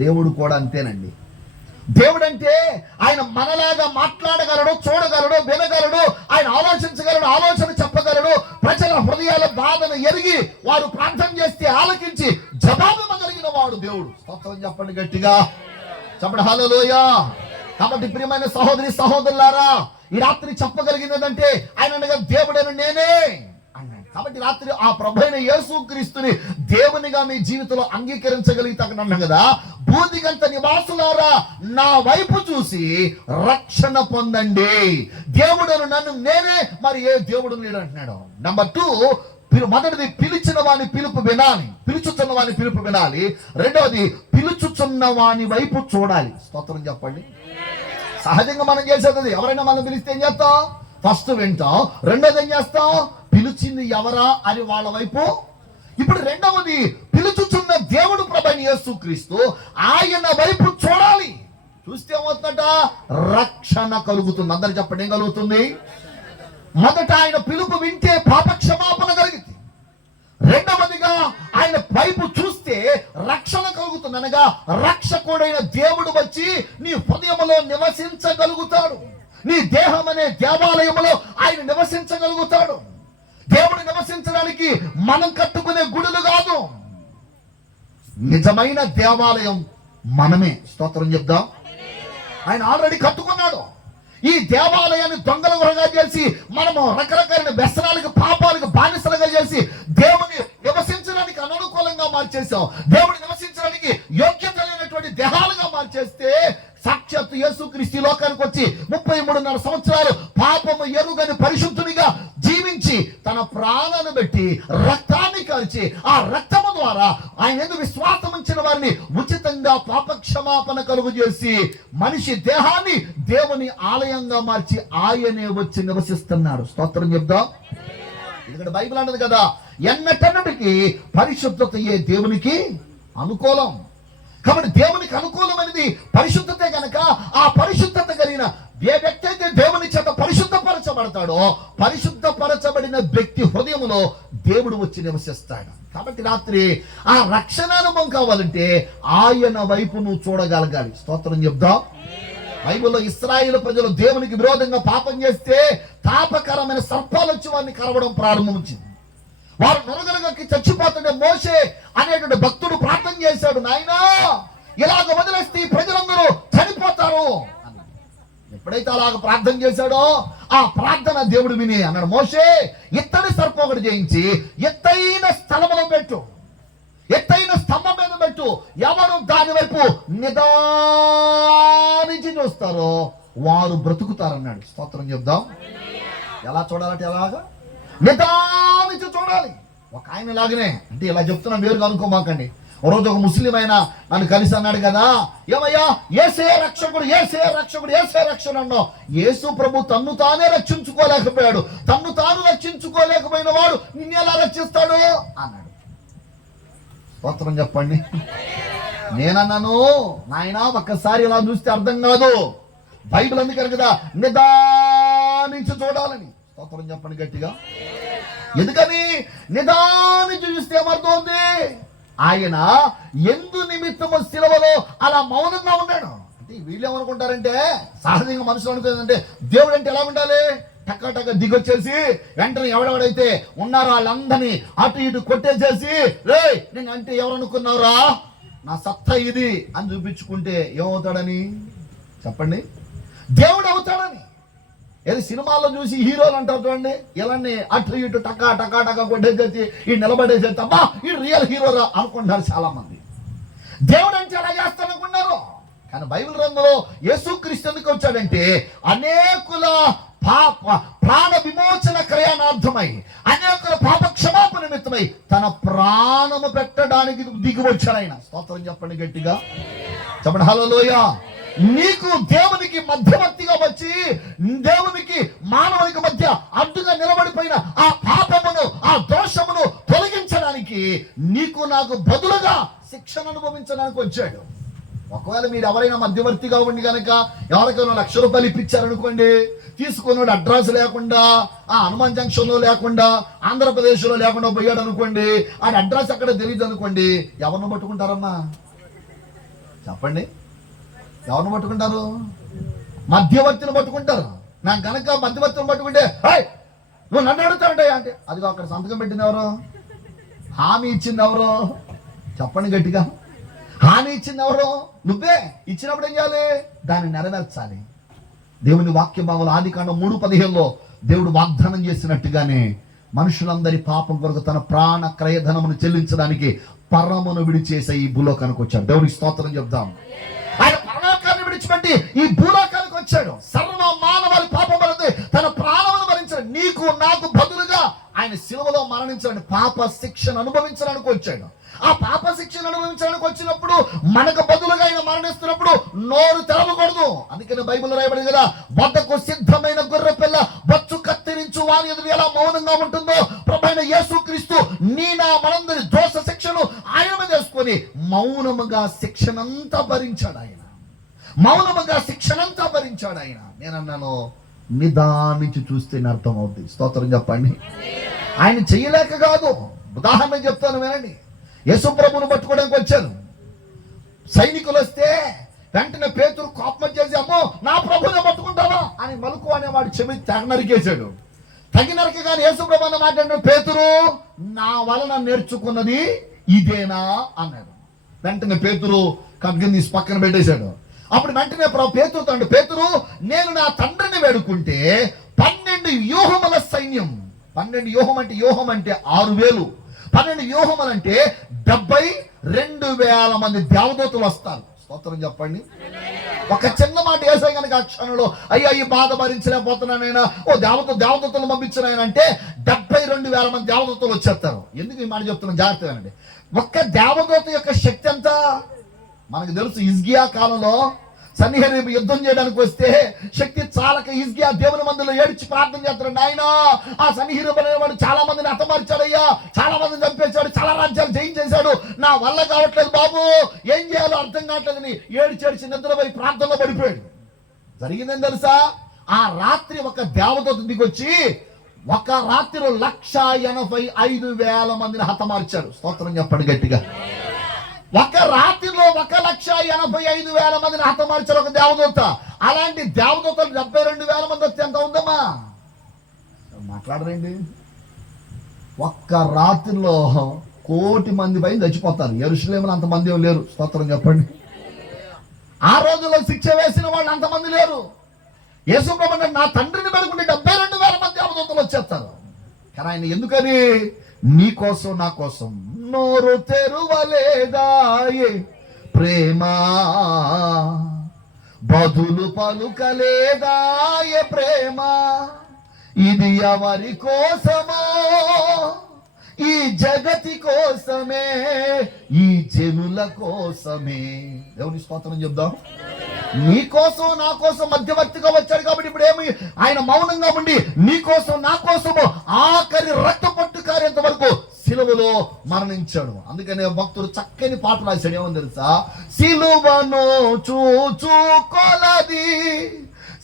దేవుడు కూడా అంతేనండి. దేవుడు అంటే ఆయన మనలాగా మాట్లాడగలడు, చూడగలడు, వినగలడు, ఆయన ఆలోచించగలడు, ఆలోచన చెప్పగలడు. ప్రజల హృదయాల బాధను ఎరిగి వారు ప్రార్థన చేస్తే ఆలకించి జవాబు ఇవ్వగలిగిన వాడు దేవుడు. స్తోత్రం చెప్పండి గట్టిగా. చెప్పండి హల్లెలూయా. కాబట్టి ప్రియమైన సహోదరి సహోదరులారా, ఈ రాత్రి చెప్పగలిగినదంటే ఆయన దేవుడైన నేనే అన్నాడు. కాబట్టి రాత్రి ఆ ప్రభువైన యేసుక్రీస్తుని దేవునిగా మీ జీవితంలో అంగీకరించగలిగితే అన్నాం కదా, భూదిగంత నివాసులారా నా వైపు చూసి రక్షణ పొందండి. దేవుడను నన్ను నేనే, మరి ఏ దేవుడు లేడు అంటున్నాడు. నెంబర్ 2, మొదటిది పిలిచిన వాని పిలుపు వినాలి, పిలుచుచున్న వాని పిలుపు వినాలి. రెండవది పిలుచుచున్న వాని వైపు చూడాలి. స్తోత్రం చెప్పండి. సహజంగా మనం చేసేది, ఎవరైనా మనం పిలిస్తే ఏం చేస్తాం? ఫస్ట్ వింటాం. రెండోది ఏం చేస్తాం? పిలిచింది ఎవరా అని వాళ్ళ వైపు. ఇప్పుడు రెండవది పిలుచుచున్న దేవుడు ప్రభువైన యేసుక్రీస్తు, ఆయన వైపు చూడాలి. చూస్తే ఏమవుతుందట? రక్షణ కలుగుతుంది. అందరు చెప్పండి, ఏం కలుగుతుంది? మొదట ఆయన పిలుపు వింటే పాప క్షమాపణ కలిగింది. రెండవదిగా ఆయన వైపు చూస్తే రక్షణ కలుగుతుంది. అనగా రక్షకుడైన దేవుడు వచ్చి నీ హృదయంలో నివసించగలుగుతాడు. నీ దేహం అనే దేవాలయంలో ఆయన నివసించగలుగుతాడు. దేవుడు నివసించడానికి మనం కట్టుకునే గుడులు కాదు, నిజమైన దేవాలయం మనమే. స్తోత్రం చెప్దాం. ఆయన ఆల్రెడీ కట్టుకున్నాడు. ఈ దేవాలయాన్ని దొంగల గురగా చేసి మనము రకరకాల వ్యసనాలకు, పాపాలకు బానిసలుగా చేసి దేవుని నివసించడానికి అననుకూలంగా మార్చేసాం. దేవుడు నివసించడానికి యోగ్యత లేనటువంటి దేహాలుగా మార్చేస్తే సాక్షాత్తు యేసుక్రీస్తు లోకానికి వచ్చి 33.5 సంవత్సరాలు పాపము ఎరుగని పరిశుద్ధునిగా జీవించి తన ప్రాణాన్ని పెట్టి రక్తాన్ని కార్చి ఆ రక్తము ద్వారా ఆయన యందు విశ్వాసం ఉంచిన వారిని ఉచితంగా పాపక్షమాపణ కలుగు చేసి మనిషి దేహాన్ని దేవుని ఆలయంగా మార్చి ఆయనే వచ్చి నివసిస్తున్నాడు. స్తోత్రం చెప్దాం. ఇక్కడ బైబిల్ అన్నది కదా, ఎన్నటన్నటికి పరిశుద్ధతయే దేవునికి అనుకూలం. కాబట్టి దేవునికి అనుకూలమైనది పరిశుద్ధతే గనక ఆ పరిశుద్ధత కలిగిన ఏ వ్యక్తి అయితే దేవుని చేత పరిశుద్ధపరచబడతాడో పరిశుద్ధపరచబడిన వ్యక్తి హృదయంలో దేవుడు వచ్చి నివసిస్తాడు. కాబట్టి రాత్రి ఆ రక్షణ అనుభవం కావాలంటే ఆయన వైపు నువ్వు చూడగలగాలి. స్తోత్రం చెప్దాం. బైబిల్లో ఇశ్రాయేలు ప్రజలు దేవునికి విరోధంగా పాపం చేస్తే తాపకరమైన సర్పాలు వచ్చి వారిని కరవడం ప్రారంభించింది. వారు నొరగరగకి చచ్చిపోతుండే మోషే అనేటువంటి భక్తుడు ప్రార్థన చేశాడు, నాయనా ఇలాగ వదిలేస్తే ఈ ప్రజలందరూ చనిపోతారు అని. ఎప్పుడైతే అలాగ ప్రార్థన చేశాడో ఆ ప్రార్థన దేవుడు విని అన్నాడు, మోషే ఇత్తడి సర్పం ఒకటి చేయించి ఎత్తైన స్థలములో పెట్టు, ఎత్తైన స్తంభం మీద పెట్టు, ఎవరు దాని వైపు నిదానించి చూస్తారో వారు బ్రతుకుతారన్నాడు. స్తోత్రం చెప్దాం. ఎలా చూడాలంటే ఎలాగా? నిదానించి చూడాలి. ఒక ఆయన లాగానే, అంటే ఇలా చెప్తున్నా వేరుగా అనుకోమాకండి. ఒక రోజు ఒక ముస్లిం అయినా నన్ను కలిసి అన్నాడు కదా, ఏమయ్యా ఏసే రక్షకుడు, ఏసే రక్షకుడు, ఏసే రక్షకుడు అన్నావు. యేసు ప్రభు తన్ను తానే రక్షించుకోలేకపోయాడు. తన్ను తాను రక్షించుకోలేకపోయిన వాడు నిన్ను ఎలా రక్షిస్తాడు అన్నాడు. స్తోత్రం చెప్పండి. నేనన్నాను, నాయన ఒక్కసారి ఇలా చూస్తే అర్థం కాదు. బైబిల్ అందుకని కదా నిదానించి చూడాలని. స్తోత్రం చెప్పండి గట్టిగా. ఎందుకని నిదానించి చూస్తే ఏమర్థమవుతుంది? ఆయన ఎందు నిమిత్తము శిలువలో అలా మౌనంగా ఉన్నాడు. అంటే వీళ్ళు ఏమనుకుంటారంటే, సహజంగా మనుషులు అనుకుంటారంటే దేవుడు అంటే ఎలా ఉండాలి? టక్క టక్క దిగొచ్చేసి వెంటనే ఎవడెవడైతే ఉన్నారో వాళ్ళందరినీ అటు ఇటు కొట్టేసేసి, రే నేను అంటే ఎవరు అనుకున్నావురా, నా సత్తా ఇది అని చూపించుకుంటే ఏమవుతాడని చెప్పండి? దేవుడు అవుతాడని. ఏది సినిమాల్లో చూసి హీరోలు అంటారు చూడండి, ఇలాన్ని అటు ఇటు టకా టకా టకా కొట్టేసేసి ఈ నిలబడేసేసి అబ్బా ఈ రియల్ హీరోరా అనుకుంటారు చాలా మంది. దేవుడు అంటే ఎలా చేస్తారనుకున్నారు? కానీ బైబిల్ గ్రంథంలో యేసుక్రీస్తు ఎందుకు వచ్చాడంటే అనేకుల ప్రాణ విమోచన క్రయానార్థమై, అనేకుల పాప క్షమాపణ నిమిత్తమై తన ప్రాణము పెట్టడానికి దిగి వచ్చాడు ఆయన. స్తోత్రం చెప్పండి గట్టిగా, చెప్పండి హల్లెలూయా. నీకు దేవునికి మధ్యవర్తిగా వచ్చి దేవునికి మానవునికి మధ్య అడ్డుగా నిలబడిపోయిన ఆ పాపమును, ఆ దోషమును తొలగించడానికి నీకు నాకు బదులుగా శిక్షను అనుభవించడానికి వచ్చాడు. ఒకవేళ మీరు ఎవరైనా మధ్యవర్తిగా ఉండి కనుక ఎవరికైనా ₹1,00,000 ఇప్పించారనుకోండి, తీసుకున్నాడు అడ్రస్ లేకుండా, ఆ హనుమాన్ జంక్షన్ లో లేకుండా, ఆంధ్రప్రదేశ్ లో లేకుండా పోయాడు అనుకోండి, ఆ అడ్రస్ అక్కడ తెలియదు అనుకోండి, ఎవరిని పట్టుకుంటారమ్మా చెప్పండి? ఎవరిని పట్టుకుంటారు? మధ్యవర్తిని పట్టుకుంటారు. నాకు గనక మధ్యవర్తిని పట్టుకుంటే నువ్వు నన్ను అడుగుతావుంటాయి అంటే, అదిగో అక్కడ సంతకం పెట్టింది ఎవరు? హామీ ఇచ్చింది ఎవరు? చెప్పండి గట్టిగా. హామీ ఇచ్చింది ఎవరు? నువ్వే. ఇచ్చినప్పుడు ఏం చేయాలి? దాన్ని నెరవేర్చాలి. దేవుని వాక్య భావాలు ఆదికాండం 3:15 దేవుడు వాగ్దానం చేసినట్టుగానే మనుషులందరి పాపం కొరకు తన ప్రాణ క్రయధనమును చెల్లించడానికి పరమును విడిచేసే ఈ భూలోకానికి వచ్చాడు. దేవునికి స్తోత్రం చెప్దాం. ఆయన పరలోకాన్ని విడిచిపెట్టి ఈ భూలోకానికి వచ్చాడు. సర్వ మానవాళి పాపం వలన తన ప్రాణమును భరించాడు. నీకు నాకు బదులుగా ఆయన శిలువలో మరణించడానికి, పాప శిక్షను అనుభవించడానికి వచ్చాడు. ఆ పాప శిక్షను అనుభవించడానికి వచ్చినప్పుడు, మనకు బదులుగా ఆయన మరణిస్తున్నప్పుడు నోరు తెరవకూడదు. అందుకని బైబిల్ రాయబడింది కదా, వద్దకు సిద్ధమైన గొర్రె పిల్ల బొచ్చు కత్తిరించు వాని ఎదురు ఎలా మౌనంగా ఉంటుందో ప్రభువైన యేసుక్రీస్తు నా మనందరి దోష శిక్షను ఆయన మీద వేసుకొని మౌనముగా శిక్షనంతా భరించాడు ఆయన. మౌనముగా శిక్షనంతా భరించాడు ఆయన. నేనన్నాను, నిదానించి చూస్తే అర్థం అవుతుంది. స్తోత్రం చెప్పండి. ఆయన చెయ్యలేక కాదు. ఉదాహరణ చెప్తాను వినండి. యేసు ప్రభువును పట్టుకోవడానికి వచ్చారు సైనికులు. వస్తే వెంటనే పేతురు కోపం చేసి, అమ్మో నా ప్రభువునే పట్టుకుంటావా అని మలుకు అనేవాడు చెవి తెగ నరికేశాడు. తగినరకగానే యేసు ప్రభు అన్న మాట, పేతురు నా వలన నేర్చుకున్నది ఇదేనా అన్నాడు. వెంటనే పేతురు ఖడ్గం తీసి పక్కన పెట్టేశాడు. అప్పుడు వెంటనే పేతురుతో అంటే, పేతురు నేను నా తండ్రిని వేడుకుంటే 12 వ్యూహముల సైన్యం, 12 వ్యూహం అంటే 6,000, 12 వ్యూహములు అంటే 72,000 మంది దేవదూతలు వస్తారు. స్తోత్రం చెప్పండి. ఒక చిన్న మాట వేసే కనుక ఆ క్షణంలో అయ్యా ఈ బాధ భరించలేకపోతున్నానైనా, దేవదూతలు పంపించిన అంటే 72,000 మంది దేవదూతలు వచ్చేస్తారు. ఎందుకు ఈ మాట చెప్తున్నాను జాగ్రత్తగా అండి. ఒక్క దేవదూత యొక్క శక్తి ఎంత మనకు తెలుసు. హిజ్కియా కాలంలో సన్నిహరీబు యుద్ధం చేయడానికి వస్తే శక్తి చాలక హిజ్కియా దేవుని మందిలో ఏడ్చి ప్రార్థన చేస్తాడు, నాయనా ఆ సన్నిహరీబు అనేవాడు చాలా మందిని హతమార్చాడయ్యా, చాలా మందిని చంపేశాడు, చాలా రాజ్యాలు జయించేశాడు, నా వల్ల కావట్లేదు బాబు, ఏం చేయాలో అర్థం కావట్లేదని ఏడ్చి నిద్రపోయి ప్రార్థనలో పడిపోయాడు. జరిగిందని తెలుసా? ఆ రాత్రి ఒక దేవదూత దిగొచ్చి ఒక రాత్రిలో 185,000 మందిని హతమార్చాడు. స్తోత్రం చెప్పండి గట్టిగా. ఒక రాత్రిలో 185,000 మందిని హతమార్చారు ఒక దేవదూత. అలాంటి దేవదూతలు 72,000 మంది వచ్చి ఎంత ఉందమ్మా మాట్లాడరండి. ఒక్క రాత్రిలో 1,000,000 మంది పైన చచ్చిపోతారు. యెరూషలేములో అంతమంది లేరు. స్తోత్రం చెప్పండి. ఆ రోజుల్లో శిక్ష వేసిన వాళ్ళు అంతమంది లేరు. యేసు ప్రభువు నా తండ్రిని పెరుగుంటే 72,000 మంది దేవదూతలు వచ్చేస్తారు. కానీ ఆయన ఎందుకని? నీ కోసం నా కోసం నోరు తెరువలేదాయే ప్రేమ, బదులు పలుకలేదాయే ప్రేమ, ఇది ఎవరి కోసమో? ఈ జగతి కోసమే, ఈ జనుల కోసమే. దేవుని స్తోత్రం చెప్దాం. నీ కోసం నా కోసం మధ్యవర్తిగా వచ్చాడు కాబట్టి ఇప్పుడు ఏమి ఆయన మౌనంగా ఉండి నీ కోసం నా కోసము ఆఖరి రక్త పట్టు కారేంత వరకు సిలువలో మరణించాడు. అందుకనే భక్తుడు చక్కని పాట రాశాడు. ఏమని తెలుసా? సిలువను చూచు కొలది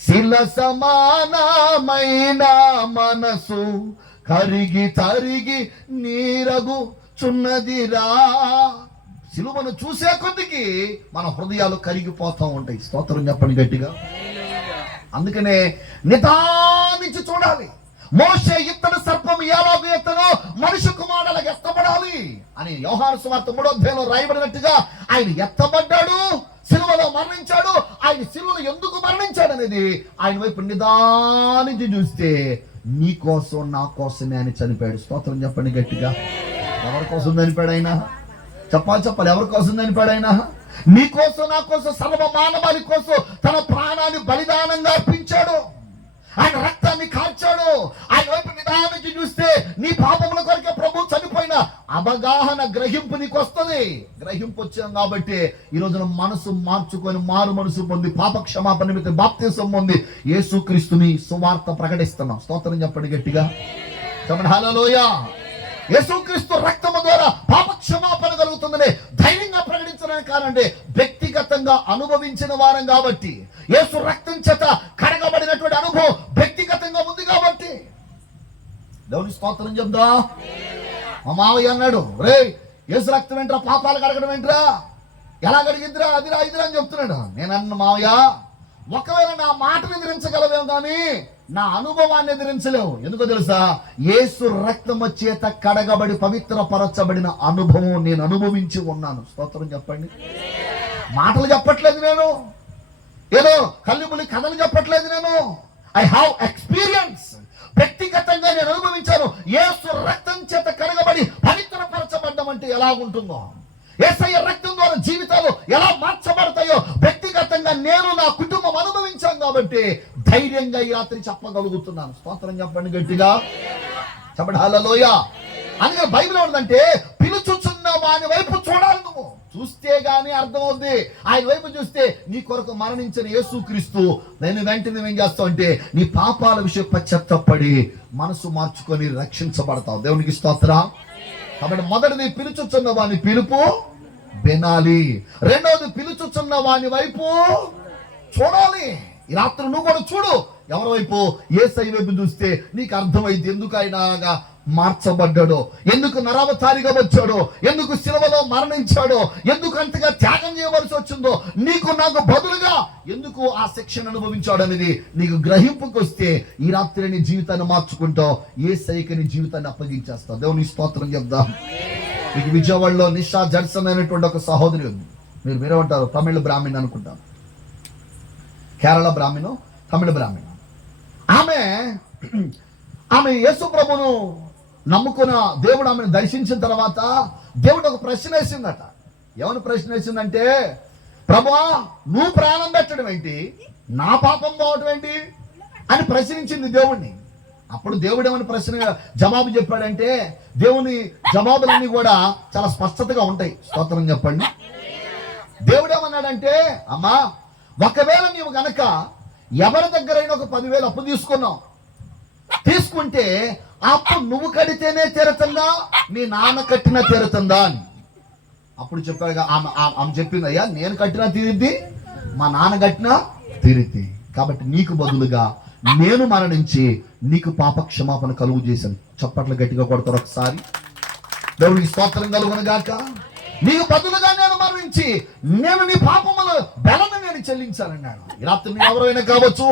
శిల సమానమైన మనసు కరిగి తరిగి నీరగు చున్నదిరా. సిలువను చూసే కొద్దికి మన హృదయాలు కరిగిపోతూ ఉంటాయి. స్తోత్రం చెప్పండి గట్టిగా. అందుకనే నిదానించి చూడాలి. మోషే ఇత్తడి సర్పం ఎలాగో ఎత్తనో మనిషి కుమారులకు ఎత్తబడాలి అని యోహాను సువార్త 3వ అధ్యాయంలో రాయబడినట్టుగా ఆయన ఎత్తబడ్డాడు, సిలువలో మరణించాడు. ఆయన సిలువలో ఎందుకు మరణించాడు అనేది ఆయన వైపు నిదానించి చూస్తే నీ కోసం నా కోసమే అని చనిపోయాడు. స్తోత్రం చెప్పండి గట్టిగా. ఎవరి కోసం చనిపోయాడు ఆయన? చెప్పాలి ఎవరి కోసం చనిపోయాడు ఆయన? నీ కోసం నా కోసం సర్వ మానవాళి కోసం తన ప్రాణాన్ని బలిదానంగా అర్పించాడు. ఆయన రక్తాన్ని కార్చాడు. ఆయన వైపు నిదానించి చూస్తే నీ పాపముల కొరకే ప్రభు చనిపోయిన అవగాహన, గ్రహింపు నీకు వస్తుంది. గ్రహింపు వచ్చాం కాబట్టి ఈ రోజున మనసు మార్చుకొని మారు మనసు పొంది పాప క్షమాపణ నిమిత్తం బాప్తిసం పొంది యేసుక్రీస్తుని సువార్త ప్రకటిస్తున్నాం. స్తోత్రం చెప్పండి గట్టిగా, చెప్పండి హల్లెలూయా. యేసుక్రీస్తు రక్తము ద్వారా పాప క్షమాపణ కలుగుతుందని ధైర్యంగా ప్రకటించడానికి కారణం వ్యక్తిగతంగా అనుభవించిన వారం కాబట్టి, యేసు రక్తం చేత కడగబడినటువంటి అనుభవం వ్యక్తిగతంగా ఉంది కాబట్టి. దేవుని స్తోత్రం చెప్దా. మా మావయ్య అన్నాడు, రే యేసు రక్తం ఏంట్రా, పాపాలు కడగడం ఏంట్రా, ఎలా కడిగిద్దిరా, అదిరా ఇదిరా అని చెప్తున్నాడు. నేను అన్న, మావయ్య ఒకవేళ నా మాటను ఎదిరించగలవేమో కానీ నా అనుభవాన్ని ఎదిరించలేవు. ఎందుకో తెలుసా? యేసు రక్తము చేత కడగబడి పవిత్రపరచబడిన అనుభవం నేను అనుభవించి ఉన్నాను. స్తోత్రం చెప్పండి. మాటలు చెప్పట్లేదు నేను, ఏదో కల్లిములి కథలు చెప్పట్లేదు నేను. I have experience. వ్యక్తిగతంగా నేను అనుభవించాను. యేసు రక్తం చేత కడగబడి పవిత్రపరచబడ్డం అంటే ఎలాగుంటుందో, యేసయ్య రక్తం ద్వారా జీవితాలు ఎలా మార్చబడతాయో వ్యక్తిగతంగా నేను, నా కుటుంబం అనుభవించాం కాబట్టి ధైర్యంగా ఈ రాత్రి చెప్పగలుగుతున్నాను. స్తోత్రం చెప్పండి గట్టిగా, చెప్పండి హల్లెలూయా. అందుకని బైబిల్ ఏమంటుందంటే, పిలుచుచున్న వాని వైపు చూడాలి. నువ్వు చూస్తే గానీ అర్థమవుద్ది. ఆయన వైపు చూస్తే నీ కొరకు మరణించిన యేసుక్రీస్తు నేను వెంటనే ఏం చేస్తావు అంటే నీ పాపాల విషయం పశ్చాత్తాపడి మనసు మార్చుకొని రక్షించబడతావు. దేవునికి స్తోత్రం. కాబట్టి మొదటిది, పిలుచుచున్న వాని పిలుపు వినాలి. రెండవది, పిలుచుచున్న వాని వైపు చూడాలి. ఈ రాత్రి నువ్వు కూడా చూడు. ఎవరి వైపు? యేసయ్య వైపు చూస్తే నీకు అర్థమైంది ఎందుకు ఆయనగా మార్చబడ్డాడో, ఎందుకు నరావతారిగా వచ్చాడో, ఎందుకు శిలువలో మరణించాడో, ఎందుకు అంతగా త్యాగం చేయవలసి వచ్చిందో, నీకు నాకు బదులుగా ఎందుకు ఆ శిక్షను అనుభవించాడు అనేది నీకు గ్రహింపుకి వస్తే ఈ రాత్రి నీ జీవితాన్ని మార్చుకుంటావు. యేసయ్యకి నీ జీవితాన్ని అప్పగించేస్తావు. దేవుని స్తోత్రం చెప్దాం. మీకు విజయవాడలో నిషా జడ్సన్ అయినటువంటి ఒక సహోదరి ఉంది. మీరు మీరేమంటారు? తమిళ బ్రాహ్మణ్ అనుకుంటాను, కేరళ బ్రాహ్మణు, తమిళ బ్రాహ్మణు. ఆమె యేసు ప్రభును నమ్ముకున్న దేవుడు ఆమెను దర్శించిన తర్వాత దేవుడు ఒక ప్రశ్న వేసిందట. ఏమని ప్రశ్న వేసిందంటే, ప్రభువా నువ్వు ప్రాణం పెట్టడం ఏంటి, నా పాపం పోవటం ఏంటి అని ప్రశ్నించింది దేవుణ్ణి. అప్పుడు దేవుడు ఏమని ప్రశ్న జవాబు చెప్పాడంటే, దేవుని జవాబులన్నీ కూడా చాలా స్పష్టతగా ఉంటాయి. స్తోత్రం చెప్పండి. దేవుడు ఏమన్నాడంటే, అమ్మా ఒకవేళ నీవు గనక ఎవరి దగ్గరైనా ఒక 10,000 అప్పు తీసుకుంటే అప్పు నువ్వు కడితేనే తీరుతుందా, మీ నాన్న కట్టినా తీరుతుందా అని. అప్పుడు చెప్పాడుగా ఆమె చెప్పింది, అయ్యా నేను కట్టినా తీరిద్ది, మా నాన్న కట్టినా తీరిద్ది. కాబట్టి నీకు బదులుగా నేను మరణించి నీకు పాప క్షమాపణ కలుగు చేశాను. చప్పట్లు గట్టిగా కొడతారు ఒకసారి. దేవునికి స్తోత్రం కలుగును గాక. నీకు బదులుగా నేను మరణించి నేను నీ పాపముల బలను నేను చెల్లించాలన్నాడు. ఈ రాత్రి నీ ఎవరైనా కావచ్చు,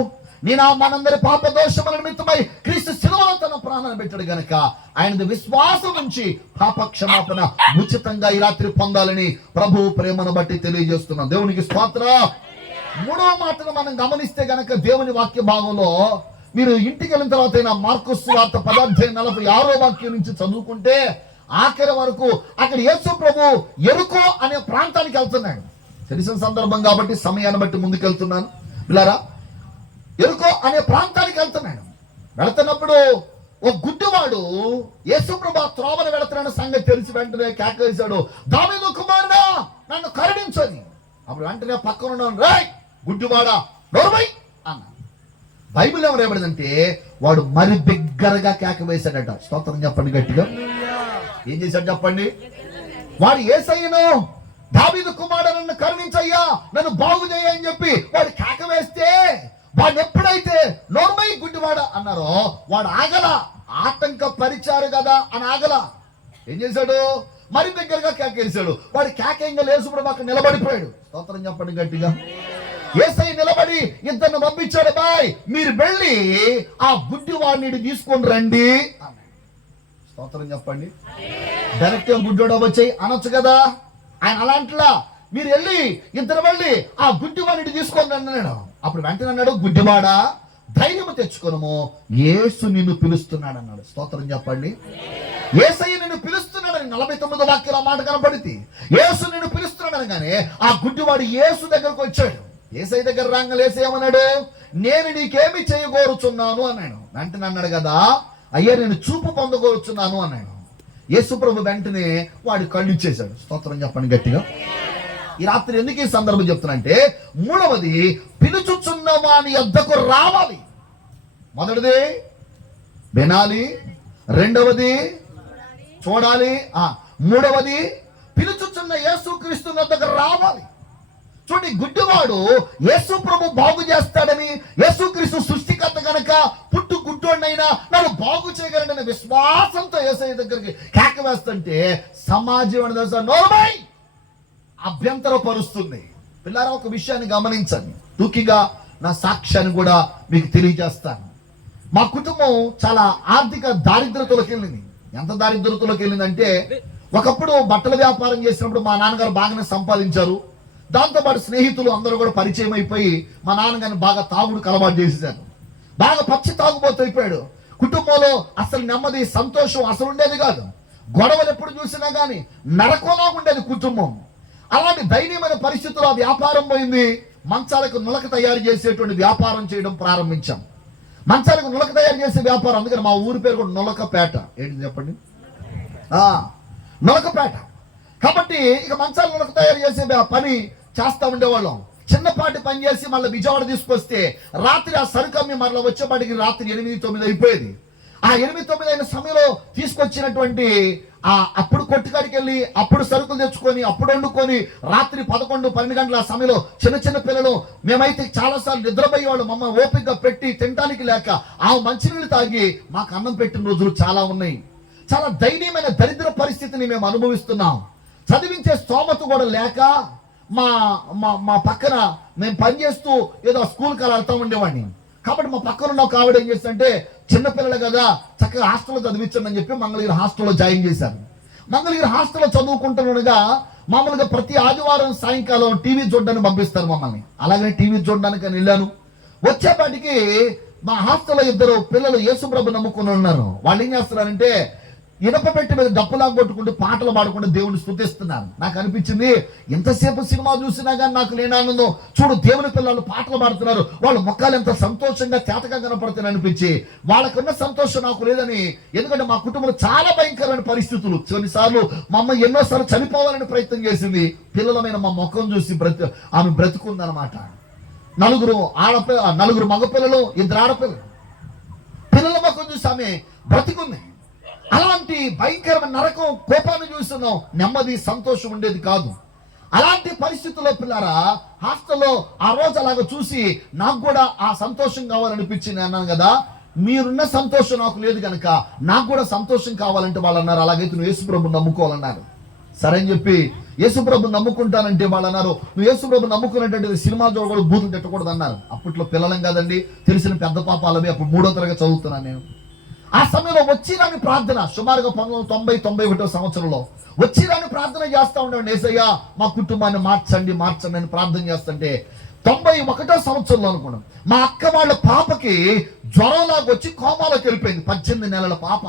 నేను మనందరి పాప దోషముల నిమిత్తమై క్రీస్తు శిలువలో తన ప్రాణాన్ని పెట్టాడు గనక ఆయన విశ్వాసం నుంచి పాప క్షమాపణ ఉచితంగా ఈ రాత్రి పొందాలని ప్రభు ప్రేమను బట్టి తెలియజేస్తున్నాం. దేవునికి స్తోత్రం. మూడవ మాటను మనం గమనిస్తే గనక దేవుని వాక్య భాగంలో మీరు ఇంటికి వెళ్ళిన తర్వాత మార్కు సువార్త 10:46 వాక్యం నుంచి చదువుకుంటే ఆఖరి వరకు అక్కడ యేసు ప్రభు ఎరుకో అనే ప్రాంతానికి వెళ్తున్నాడు. తెలిసిన సందర్భం కాబట్టి సమయాన్ని బట్టి ముందుకెళ్తున్నాను పిల్లరా. ఎరుకో అనే ప్రాంతానికి వెళ్తున్నప్పుడు ఒక గుడ్డివాడు యేసు ప్రభు త్రోవను వెళుతున్న సంగతి తెలిసి వెంటనే కేకవేశాడు, దావీదు కుమారుడా నన్ను కరుణించని. అప్పుడు వెంటనే పక్కన ఉన్నాను, రాయ్ గుడ్డివాడా నోర్మై అన్న. బైబిల్ ఏమో రాయబడిందంటే వాడు మరి బిగ్గరగా కేక వేశాడట. స్తోత్రం చెప్పండి గట్టిగా. ఏం చేశాడు చెప్పండి? వాడు యేసయ్యను, దావీదు కుమారుడు నన్ను కరుణించయ్యా, నన్ను బాగు చేయ అని చెప్పి వాడు కేక వేస్తే వాడు ఎప్పుడైతే నోర్మై గుడ్డివాడ అన్నారో వాడు ఆగల. ఆటంక పరిచారు కదా అని ఆగల. ఏం చేశాడు? మరి దగ్గరగా కేకేశాడు. వాడు కేకేయంగా యేసు ప్రభు అక్కడ నిలబడిపోయాడు. స్తోత్రం చెప్పండి గట్టిగా. యేసయ్య నిలబడి ఇద్దరిని పంపించాడు, బాయ్ మీరు వెళ్ళి ఆ గుడ్డివాడిని తీసుకొని రండి అన్నాడు. స్తోత్రం చెప్పండి. డైరెక్ట్ గుడ్డోడు వచ్చాయి అనొచ్చు కదా. ఆయన అలాంటిలా మీరు వెళ్ళి ఇద్దరు వెళ్ళి ఆ గుడ్డివాడిని తీసుకొని రండి అన్నాడు. అప్పుడు వెంటనే అన్నాడు, గుడ్డివాడా ధైర్యం తెచ్చుకోనము, యేసు నిన్ను పిలుస్తున్నాడు అన్నాడు. స్తోత్రం చెప్పండి. యేసయ్య నిన్ను పిలుస్తున్నాడని 49 వాక్యాల మాట కనపడింది. యేసు నిన్ను పిలుస్తున్నాడని కానీ ఆ గుడ్డివాడు యేసు దగ్గరకు వచ్చాడు. యేసయ్య దగ్గర రాగానే యేసు ఏమన్నాడు? నేను నీకేమి చేయగోరుచున్నాను అన్నాడు. వెంటనే అన్నాడు కదా, అయ్యా నేను చూపు పొందగోరుచున్నాను అన్నాడు. యేసు ప్రభు వెంటనే వాడి కళ్ళు ఇచ్చేశాడు. స్తోత్రం చెప్పండి గట్టిగా. ఈ రాత్రి ఎందుకు ఈ సందర్భం చెప్తున్నంటే, మూడవది పిలుచుచున్న వాని యొద్దకు రావాలి. మొదటిది వినాలి, రెండవది చూడాలి, మూడవది పిలుచుచున్న యేసుక్రీస్తు యొద్దకు రావాలి. చూడండి, గుడ్డివాడు యేసు ప్రభు బాగు చేస్తాడని, యేసుక్రీస్తు సృష్టికర్త గనక పుట్టు గుడ్డోడినైనా నన్ను బాగు చేయగలడని విశ్వాసంతో యేసయ్య దగ్గరికి కేక వేస్తుంటే సమాజం అని తెలుసా నోర్మై అభ్యంతరపరుస్తుంది. పిల్లారా, ఒక విషయాన్ని గమనించండి. తూకిగా నా సాక్ష్యాన్ని కూడా మీకు తెలియజేస్తాను. మా కుటుంబం చాలా ఆర్థిక దారిద్రతలోకి వెళ్ళింది. ఎంత దారిద్రతలోకి వెళ్ళిందంటే, ఒకప్పుడు బట్టల వ్యాపారం చేసినప్పుడు మా నాన్నగారు బాగానే సంపాదించారు. దాంతోపాటు స్నేహితులు అందరూ కూడా పరిచయం అయిపోయి మా నాన్నగారిని బాగా తాగుడుకు అలవాటు చేసేసారు. బాగా పచ్చి తాగుబోతు అయిపోయాడు. కుటుంబంలో అసలు నెమ్మది, సంతోషం అసలు ఉండేది కాదు. గొడవలు ఎప్పుడు చూసినా కానీ నరకంలా ఉండేది కుటుంబం. అలాంటి దయనీయమైన పరిస్థితుల్లో వ్యాపారం పోయింది. మంచాలకు నులక తయారు చేసేటువంటి వ్యాపారం చేయడం ప్రారంభించాం. మంచాలకు నులక తయారు చేసే వ్యాపారం, అందుకని మా ఊరి పేరు కూడా నులకపేట. ఏంటి చెప్పండి? నులకపేట. కాబట్టి ఇక మంచాల నులక తయారు చేసే పని చేస్తా ఉండేవాళ్ళం. చిన్నపాటి పని చేసి మళ్ళీ విజయవాడ తీసుకొస్తే రాత్రి ఆ సరుకు అమ్మి మరలా వచ్చేపాటికి రాత్రి 8-9 అయిపోయేది. ఆ 8-9 అయిన సమయంలో తీసుకొచ్చినటువంటి అప్పుడు కొట్టుకాడికి వెళ్ళి అప్పుడు సరుకులు తెచ్చుకొని అప్పుడు వండుకొని రాత్రి 11-12 గంటల సమయంలో చిన్న పిల్లలు మేమైతే చాలాసార్లు నిద్రపోయేవాళ్ళు. మమ్మ ఓపికగా పెట్టి తినడానికి లేక ఆ మంచినీళ్ళు తాగి మాకు అన్నం పెట్టిన రోజులు చాలా ఉన్నాయి. చాలా దయనీయమైన దరిద్ర పరిస్థితిని మేము అనుభవిస్తున్నాం. చదివించే స్తోమత కూడా లేక మా మా పక్కన మేము పనిచేస్తూ ఏదో స్కూల్కి అలా వెళ్తా ఉండేవాడిని. కాబట్టి మా పక్కన ఉన్న ఒక ఆవిడ ఏం చేస్తుంటే, చిన్నపిల్లలు కదా చక్కగా హాస్టల్లో చదివించండి అని చెప్పి మంగళగిరి హాస్టల్లో జాయిన్ చేశారు. మంగళగిరి హాస్టల్లో చదువుకుంటుండగా మామూలుగా ప్రతి ఆదివారం సాయంకాలం టీవీ చూడడానికి పంపిస్తారు మమ్మల్ని. అలాగే టీవీ చూడడానికి అని వెళ్ళాను. వచ్చేపాటికి మా హాస్టల్లో 2 పిల్లలు యేసుప్రభు నమ్ముకుని ఉన్నారు. వాళ్ళు ఏం చేస్తున్నారంటే, ఇనప పెట్టి మీద డప్పులాగా కొట్టుకుంటూ పాటలు పాడుకుంటూ దేవుని స్తుతిస్తున్నారు. నాకు అనిపించింది, ఎంతసేపు సినిమా చూసినా కానీ నాకు లేని ఆనందం. చూడు, దేవుని పిల్లలు పాటలు పాడుతున్నారు, వాళ్ళ ముఖాలు ఎంత సంతోషంగా తేటగా కనపడుతున్నాయి అనిపించి, వాళ్ళకున్న సంతోషం నాకు లేదని. ఎందుకంటే మా కుటుంబంలో చాలా భయంకరమైన పరిస్థితులు. కొన్నిసార్లు మా అమ్మ ఎన్నోసార్లు చనిపోవాలని ప్రయత్నం చేసింది. పిల్లలమైన మా ముఖం చూసి ఆమె బ్రతుకుందనమాట. 4 మగపిల్లలు, 2 ఆడపిల్లలు. పిల్లల ముఖం చూసి ఆమె బ్రతికుంది. అలాంటి భయంకరమైన నరకం, కోపాన్ని చూస్తున్నాం. నెమ్మది, సంతోషం ఉండేది కాదు. అలాంటి పరిస్థితుల్లో పిల్లరా హాస్టల్లో ఆ రోజు అలాగ చూసి నాకు కూడా ఆ సంతోషం కావాలనిపించింది. అన్నాను కదా, మీరున్న సంతోషం నాకు లేదు కనుక నాకు కూడా సంతోషం కావాలంటే వాళ్ళు అన్నారు, అలాగైతే నువ్వు యేసుప్రభుని నమ్ముకోవాలన్నారు. సరే అని చెప్పి యేసుప్రభుని నమ్ముకుంటానంటే వాళ్ళు అన్నారు, నువ్వు యేసుప్రభుని నమ్ముకున్నట్టు సినిమా చూడకూడదు, బూతులు తిట్టకూడదు అన్నారు. అప్పట్లో పిల్లలం కదండి, తెలిసిన పెద్ద పాపాలవి. అప్పుడు 3వ తరగతి చదువుతున్నాను నేను. ఆ సమయంలో వచ్చిరాని ప్రార్థన, సుమారుగా 1990-91 సంవత్సరంలో వచ్చిరాని ప్రార్థన చేస్తా ఉండేవాడిని. యేసయ్యా మా కుటుంబాన్ని మార్చండి అని ప్రార్థన చేస్తుంటే 91వ సంవత్సరంలో అనుకున్నాం, మా అక్క వాళ్ళ పాపకి జ్వరంలాగా వచ్చి కోమాలోకి వెళ్ళిపోయింది. 18 నెలల పాప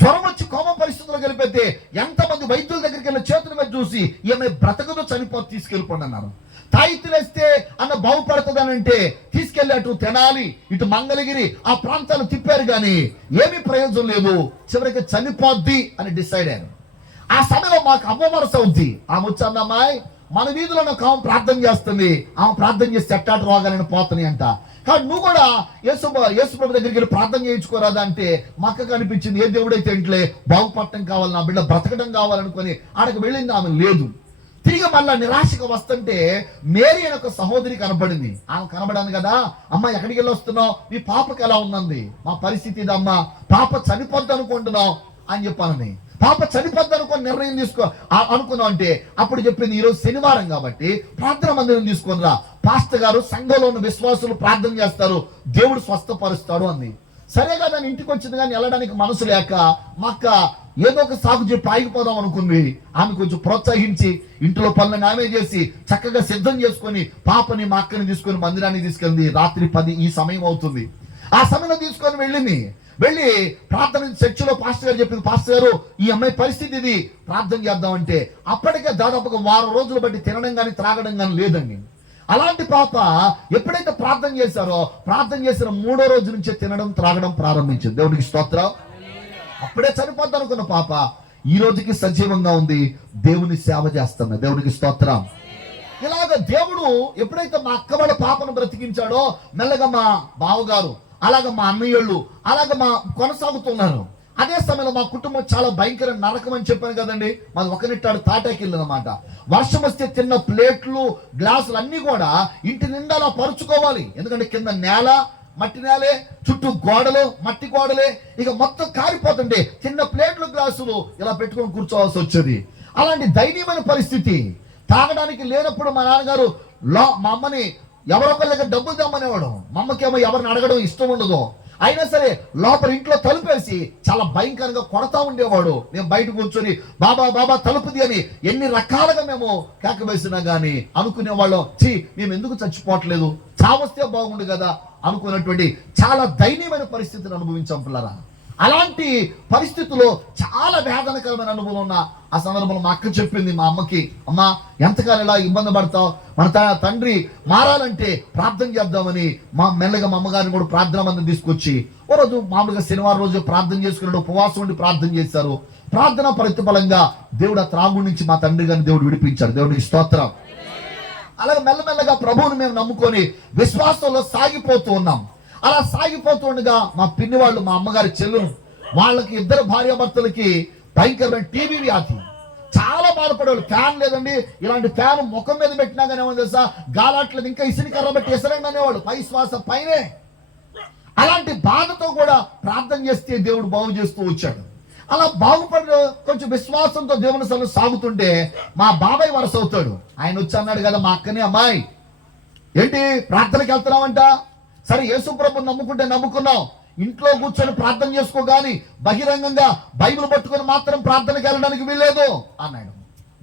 జ్వరం వచ్చి కోమ పరిస్థితుల్లో వెళ్ళిపోతే ఎంతమంది వైద్యుల దగ్గరికి వెళ్ళి చేతుల మీద చూసి ఈమె బ్రతకదో చనిపోతే తీసుకెళ్ళిపోండి అన్నారు. తాయితులేస్తే అన్న బాగుపడుతుందని అంటే తీసుకెళ్ళి అటు తెనాలి, ఇటు మంగళగిరి ఆ ప్రాంతాలు తిప్పారు కానీ ఏమీ ప్రయోజనం లేదు. చివరికి చనిపోద్ది అని డిసైడ్ అయ్యారు. ఆ సమయంలో మాకు అమ్మ వరస ఉంది. ఆమె వచ్చి అమ్మాయి మన వీధిలో ఆమె ప్రార్థన చేస్తుంది, ఆమె ప్రార్థన చేస్తే ఎట్టాట రోగాలని పోతున్నాయి అంట. కానీ నువ్వు కూడా యేసుప్రభు దగ్గరికి వెళ్ళి ప్రార్థన చేయించుకోరాదా అంటే మా అక్కకు అనిపించింది, ఏ దేవుడైతే ఇంట్లో బాగుపడటం కావాలి, నా బిడ్డ బ్రతకడం కావాలనుకొని ఆడకు వెళ్ళింది. ఆమె లేదు. తిరిగి మళ్ళా నిరాశగా వస్తుంటే మేరీ అనే ఒక సహోదరి కనబడింది. ఆమె కనబడాను కదా, అమ్మ ఎక్కడికి వెళ్ళి వస్తున్నావు, మీ పాపకి ఎలా ఉందండి, మా పరిస్థితి ఇదమ్మా, పాప చనిపోద్ది అనుకుంటున్నాం అని చెప్పానని. పాప చనిపోద్ది అనుకుని నిర్ణయం అనుకున్నాం అంటే అప్పుడు చెప్పింది, ఈరోజు శనివారం కాబట్టి ప్రార్థన మందిరం తీసుకొని రా, పాస్టర్ గారు సంఘంలో ఉన్న విశ్వాసులు ప్రార్థన చేస్తారు, దేవుడు స్వస్థపరుస్తాడు అంది. సరే కదా, ఇంటికి వచ్చింది కానీ వెళ్ళడానికి మనసు లేక మా అక్క ఏదో ఒక సాకు చెప్పి ఆగిపోదాం అనుకుంది. ఆమె కొంచెం ప్రోత్సహించి ఇంట్లో పనులను ఆమె చేసి చక్కగా సిద్ధం చేసుకొని పాపని మా అక్కని తీసుకొని మందిరానికి తీసుకెళ్ళింది. రాత్రి 10 ఈ సమయం అవుతుంది. ఆ సమయంలో తీసుకొని వెళ్ళింది. వెళ్ళి ప్రార్థన చర్చిలో పాస్టర్ గారు చెప్పింది, పాస్టర్ గారు ఈ అమ్మాయి పరిస్థితి ఇది, ప్రార్థన చేద్దామంటే అప్పటికే దాదాపుగా 1 రోజులు బట్టి తినడం కానీ త్రాగడం కానీ లేదండి. అలాంటి పాప ఎప్పుడైతే ప్రార్థన చేశారో, ప్రార్థన చేసిన 3వ రోజు నుంచే తినడం త్రాగడం ప్రారంభించింది. దేవునికి స్తోత్రం. అప్పుడే చనిపోద్ది అనుకున్న పాప ఈ రోజుకి సజీవంగా ఉంది, దేవుని సేవ చేస్తున్నా. దేవునికి స్తోత్రం. ఇలాగ దేవుడు ఎప్పుడైతే మా అక్క వాళ్ళ పాపను బ్రతికించాడో, మెల్లగా మా బావగారు, అలాగ మా అన్నయ్యోళ్ళు, అలాగ మా కొనసాగుతున్నారు. అదే సమయంలో మా కుటుంబం చాలా భయంకర నరకం అని చెప్పాను కదండి. మాది ఒకనిట్టాడు తాటాకిల్లు అనమాట. వర్షం వస్తే తిన్న ప్లేట్లు గ్లాసులు అన్ని కూడా ఇంటి నిండా అలా పరుచుకోవాలి. ఎందుకంటే కింద నేల మట్టి నేలే, చుట్టూ గోడలు మట్టి గోడలే, ఇక మొత్తం కారిపోతుంటే చిన్న ప్లేట్లు గ్లాసులు ఇలా పెట్టుకొని కూర్చోవాల్సి వచ్చేది. అలాంటి దయనీయమైన పరిస్థితి. తాగడానికి లేనప్పుడు మా నాన్నగారు మా అమ్మని ఎవరొకరి దగ్గర డబ్బులు తెమ్మనేవాడు. మా అమ్మకేమో ఎవరిని అడగడం ఇష్టం ఉండదు. అయినా సరే లోపల ఇంట్లో తలుపేసి చాలా భయంకరంగా కొడతా ఉండేవాడు. మేము బయట కూర్చొని బాబా బాబా తలుపుది అని ఎన్ని రకాలుగా మేము కేక వేసినా గానీ అనుకునేవాళ్ళం, మేము ఎందుకు చచ్చిపోవట్లేదు, చావస్తే బాగుండు కదా అనుకున్నటువంటి చాలా దయనీయమైన పరిస్థితిని అనుభవించాం పిల్లరా. అలాంటి పరిస్థితుల్లో చాలా వేదనకరమైన అనుభవం ఉన్న ఆ సందర్భంలో మా అక్క చెప్పింది మా అమ్మకి, అమ్మా ఎంతకాలం ఇలా ఇబ్బంది పడతావు, మన తండ్రి మారాలంటే ప్రార్థన చేద్దామని మెల్లగా మా అమ్మగారిని కూడా ప్రార్థన మందిని తీసుకొచ్చి ఓ రోజు మామూలుగా శనివారం రోజు ప్రార్థన చేసుకున్నాడు. ఉపవాసం ఉండి ప్రార్థన చేశారు. ప్రార్థన ప్రతిఫలంగా దేవుడు ఆ త్రాగుడి నుంచి మా తండ్రి గారిని దేవుడు విడిపించాడు. దేవుడికి స్తోత్రం. అలాగే మెల్లమెల్లగా ప్రభువుని మేము నమ్ముకొని విశ్వాసంలో సాగిపోతూ ఉన్నాం. అలా సాగిపోతుండగా మా పిన్ని వాళ్ళు, మా అమ్మగారి చెల్లెలు, వాళ్ళకి 2 భార్యాభర్తలకి భయంకరమైన టీబీ వ్యాధి. చాలా బాధపడేవాళ్ళు. ఫ్యాన్ లేదండి, ఇలాంటి ఫ్యాన్ ముఖం మీద పెట్టినా కానీ ఏమో తెలుసా, గాలాట్లేదు, ఇంకా ఇసిని కర్ర పెట్టి ఎసరండి అనేవాళ్ళు, పై శ్వాస పైనే. అలాంటి బాధతో కూడా ప్రార్థన చేస్తే దేవుడు బాగు చేస్తూ వచ్చాడు. అలా బాగుపడి కొంచెం విశ్వాసంతో దేవుని సన్నిధిలో సాగుతుంటే మా బాబాయ్ వరస అవుతాడు. ఆయన వచ్చి అన్నాడు కదా మా అక్కని, అమ్మాయి ఏంటి ప్రార్థనకి వెళ్తున్నావంట, సరే యేసు ప్రభుని నమ్ముకుంటే నమ్ముకున్నావు, ఇంట్లో కూర్చొని ప్రార్థన చేసుకో గాని బహిరంగంగా బైబిల్ పట్టుకొని మాత్రం ప్రార్థనకి వెళ్ళడానికి వీల్లేదు అన్నాడు.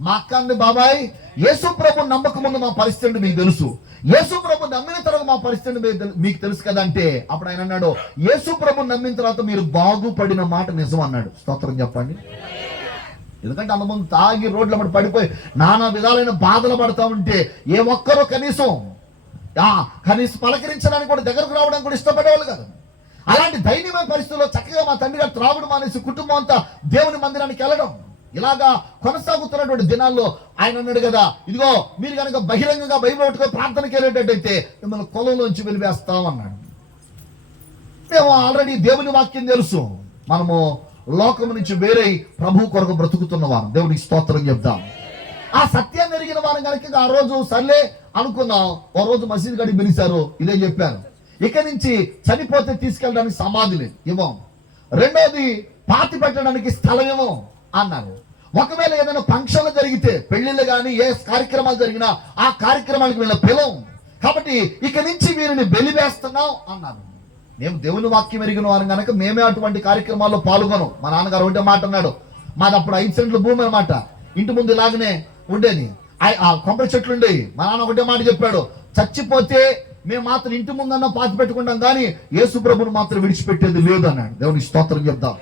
మా అక్క అంది, బాబాయ్ యేసు ప్రభు నమ్మక ముందు మా పరిస్థితి మీకు తెలుసు, యేసు ప్రభు నమ్మిన తర్వాత మా పరిస్థితి మీకు తెలుసు కదా అంటే, అప్పుడు ఆయన అన్నాడు, యేసు ప్రభు నమ్మిన తర్వాత మీరు బాగుపడిన మాట నిజం అన్నాడు. స్తోత్రం చెప్పండి. ఎందుకంటే అంతకుముందు తాగి రోడ్ల మీద పడిపోయి నానా విధాలైన బాధలు పడతా ఉంటే ఏ ఒక్కరూ కనీసం పలకరించడానికి కూడా దగ్గరకు రావడానికి కూడా ఇష్టపడేవాళ్ళు కాదు. అలాంటి దైన్యమైన పరిస్థితుల్లో చక్కగా మా తండ్రి గారు త్రాగుడు మానేసి కుటుంబం అంతా దేవుని మందిరానికి వెళ్ళడం, ఇలాగా కొనసాగుతున్నటువంటి దినాల్లో ఆయన అన్నాడు కదా, ఇదిగో మీరు కనుక బహిరంగంగా బైబిల్ పట్టుకొని ప్రార్థనకి వెళ్ళేటట్టయితే మిమ్మల్ని కొలంలోంచి వెలివేస్తాం అన్నాడు. మేము ఆల్రెడీ దేవుని వాక్యం తెలుసు, మనము లోకం నుంచి వేరే ప్రభు కొరకు బ్రతుకుతున్న వారు. దేవునికి స్తోత్రం చెప్దాం. ఆ సత్యాన్ని ఎరిగిన వారు కనుక ఆ రోజు సర్లే అనుకున్నాం. ఓ రోజు మసీద్ గడి పిలిచారు, ఇదే చెప్పారు, ఇక నుంచి చనిపోతే తీసుకెళ్ళడానికి సమాధి లేదు ఇవ్వం, రెండోది పాతి పెట్టడానికి స్థలం ఇవ్వం అన్నారు. ఒకవేళ ఏదైనా ఫంక్షన్లు జరిగితే, పెళ్లిళ్ళు కానీ ఏ కార్యక్రమాలు జరిగినా ఆ కార్యక్రమాలకు వీళ్ళ పిలవం, కాబట్టి ఇక నుంచి వీరిని బలివేస్తున్నాం అన్నారు. మేము దేవుని వాక్యం ఎరిగిన వారు కనుక మేమే అటువంటి కార్యక్రమాల్లో పాల్గొనం. మా నాన్నగారు ఒకటే మాట అన్నాడు, మాది అప్పుడు 5 సెంట్ల భూమి అనమాట, ఇంటి ముందు ఇలాగనే ఉండేది, ఆ కొబ్బరి చెట్లు ఉండేవి. మా నాన్న ఒకటే మాట చెప్పాడు, చచ్చిపోతే మేము మాత్రం ఇంటి ముందన్నా పాతి పెట్టుకుంటాం కానీ యేసు ప్రభుని మాత్రం విడిచిపెట్టేది లేదు అన్నాడు. దేవునికి స్తోత్రం చెప్దాం.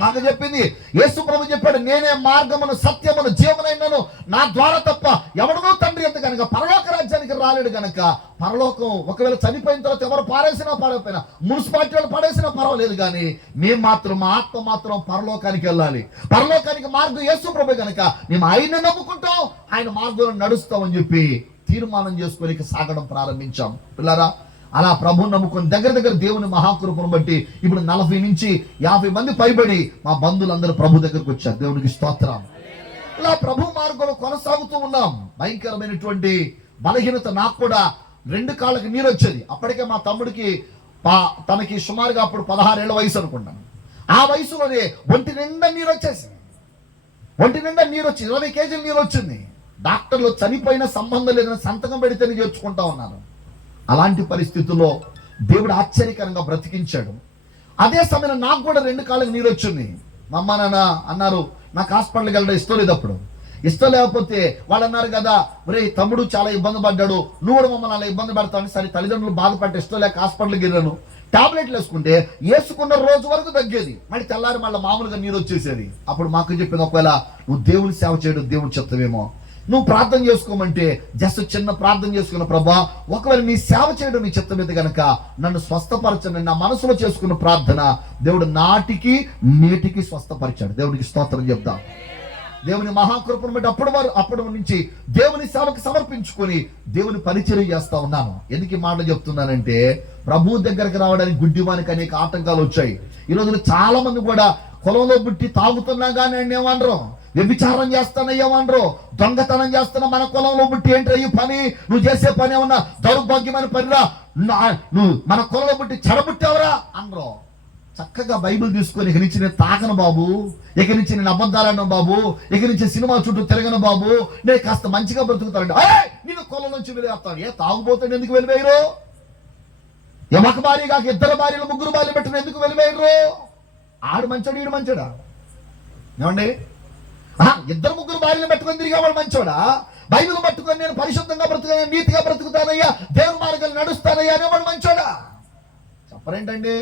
మాకు చెప్పింది యేసు ప్రభు చెప్పాడు, నేనే మార్గమును సత్యమును జీవనైనను, నా ద్వారా తప్ప ఎవడనో తండ్రి ఎంత కనుక పరలోక రాజ్యానికి రాలేడు కనుక, పరలోకం ఒకవేళ చనిపోయిన తర్వాత ఎవరు పారేసినా పాడైపోయినా, మున్సిపాలిటీ వాళ్ళు పడేసినా పర్వాలేదు కానీ మేము మాత్రం, మా ఆత్మ మాత్రం పరలోకానికి వెళ్ళాలి. పరలోకానికి మార్గం యేసు ప్రభు కనుక మేము ఆయన నమ్ముకుంటాం, ఆయన మార్గంలో నడుస్తామని చెప్పి తీర్మానం చేసుకొని సాగడం ప్రారంభించాం. పిల్లరా, అలా ప్రభువుని నమ్ముకొని దగ్గర దేవుని మహాకృపను బట్టి ఇప్పుడు 40 నుంచి 50 మంది పైబడి మా బంధువులందరూ ప్రభు దగ్గరకు వచ్చారు. దేవునికి స్తోత్రం. ఇలా ప్రభు మార్గంలో కొనసాగుతూ ఉన్నాం. భయంకరమైనటువంటి బలహీనత, నాకు కూడా 2 కాళ్ళకి నీరు వచ్చేది. అప్పటికే మా తమ్ముడికి తనకి సుమారుగా అప్పుడు 16 ఏళ్ల వయసు అనుకుంటాను. ఆ వయసులోనే ఒంటి నిండా నీరు వచ్చేసి, ఒంటి నిండా నీరు వచ్చి 20 కేజీలు నీరు వచ్చింది. డాక్టర్లు చనిపోయిన సంబంధం లేదని సంతకం పెడితేనే చేర్చుకుంటా ఉన్నారు. అలాంటి పరిస్థితుల్లో దేవుడు ఆశ్చర్యకరంగా బ్రతికించాడు. అదే సమయంలో నాకు కూడా 2 కాళ్ళకి నీరు వచ్చింది. మా అమ్మ నాన్న అన్నారు, నాకు హాస్పిటల్కి వెళ్ళడం ఇష్టం లేదు. అప్పుడు ఇష్టం లేకపోతే వాళ్ళు అన్నారు కదా, ఒరే తమ్ముడు చాలా ఇబ్బంది పడ్డాడు, నువ్వు కూడా మమ్మల్ని అలా ఇబ్బంది పడతావు. సరే తల్లిదండ్రులు బాధపడ్డ ఇష్టం లేక హాస్పిటల్కి వెళ్ళాను. టాబ్లెట్లు వేసుకుంటే వేసుకున్న రోజు వరకు తగ్గేది, మళ్ళీ తెల్లారి మళ్ళీ మామూలుగా నీరు వచ్చేసేది. అప్పుడు మాకు చెప్పింది, ఒకవేళ నువ్వు దేవుని సేవ చేయడం దేవుని చెప్తావేమో, నువ్వు ప్రార్థన చేసుకోమంటే జస్ట్ చిన్న ప్రార్థన చేసుకున్న, ప్రభా ఒకవేళ నీ సేవ చేయడం నీ చిత్తమైతే కనుక నన్ను స్వస్థపరచని నా మనసులో చేసుకున్న ప్రార్థన దేవుడు నాటికి నేటికి స్వస్థపరిచాడు. దేవుడికి స్తోత్రం చెప్తాం. దేవుని మహాకృపను బట్టి అప్పటి నుంచి దేవుని సేవకు సమర్పించుకొని దేవుని పరిచర్య చేస్తా ఉన్నాను. ఎందుకు ఈ మాటలు చెప్తున్నానంటే, ప్రభు దగ్గరకు రావడానికి గుడ్డివానికి అనేక ఆటంకాలు వచ్చాయి. ఈ రోజున చాలా మంది కూడా పొలంలో పుట్టి తాగుతున్నా కానీ ఆయన ఏమనరు, వ్యభిచారం చేస్తానయ్యేమనరు, దొంగతనం చేస్తున్నా, మన కులంలో పుట్టి ఏంటి ఈ పని, నువ్వు చేసే పని ఏమన్నా దౌర్భాగ్యమైన పనిరా, నువ్వు మన కులంలో పుట్టి చెడబుట్టావరా అనరు. చక్కగా బైబిల్ తీసుకొని ఇక నుంచి నేను తాగను బాబు, ఇక నుంచి నేను అబద్ధాలను బాబు, ఇక నుంచి సినిమా చుట్టూ తిరగను బాబు, నేను కాస్త మంచిగా బ్రతుకుతానండి, నేను కులం నుంచి వెళ్ళేస్తాను. తాగుపోతాడు ఎందుకు వెళ్ళిపోయారు? ఒక భార్య కాక 2 భార్యలు 3 భార్యలు పెట్టిన ఎందుకు వెళ్ళిపోయారు? ఆడు మంచోడు ఈడు మంచోడా? ఏమండి, 2 3 భార్యలు పెట్టుకొని తిరిగా వాడు మంచోడా? బైబిల్ పట్టుకొని నేను పరిశుద్ధంగా బ్రతుకుతాను, నీతిగా బ్రతుకుతానయ్యా, దేవుని మార్గాలు నడుస్తానయ్యా అనేవాడు మంచోడా? చెప్పరేంటండి?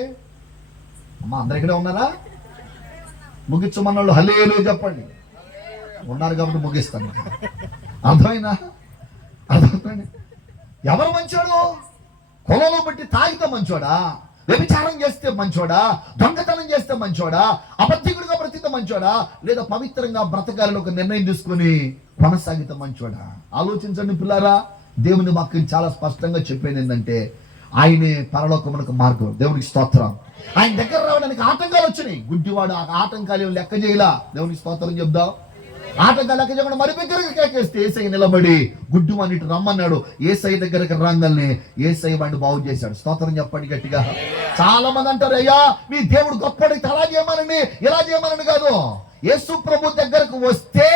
అమ్మ అందరు ఇక్కడే ఉన్నారా? ముగించమన్నోళ్ళు హల్లెలూయా చెప్పండి. ఉన్నారు కాబట్టి ముగిస్తాను. అర్థమైనా? ఎవరు మంచోడు? కులంలో బట్టి తాగితే మంచోడా, వ్యభిచారం చేస్తే మంచోడా, దొంగతనం చేస్తే మంచోడా, అబద్ధికుడిగా బ్రతికితే మంచోడా, లేదా పవిత్రంగా బ్రతకాలని ఒక నిర్ణయం తీసుకుని కొనసాగితే మంచోడా? ఆలోచించండి పిల్లారా. దేవుని వాక్యం చాలా స్పష్టంగా చెప్పేది ఏంటంటే, ఆయనే పరలోకమునకు మార్గం. దేవునికి స్తోత్రం. ఆయన దగ్గర రావడానికి ఆటంకాలు వచ్చినాయి. గుడ్డివాడు ఆ ఆటంకాలు లెక్క చేయలా. దేవునికి స్తోత్రం చెప్దాం. ఆటంకాలు లెక్క చేయకుండా మరి దగ్గరకు కేకేస్తే ఏసై నిలబడి గుడ్డివాడిని ఇటు రమ్మన్నాడు. ఏసై దగ్గరకు రాగానే ఏసై వాడిని బాగు చేశాడు. స్తోత్రం చెప్పండి గట్టిగా. చాలా మంది అంటారు, అయ్యా మీ దేవుడు గొప్పడికి అలా చేయమనండి ఇలా చేయమనండి. కాదు, యేసు ప్రభు దగ్గరకు వస్తే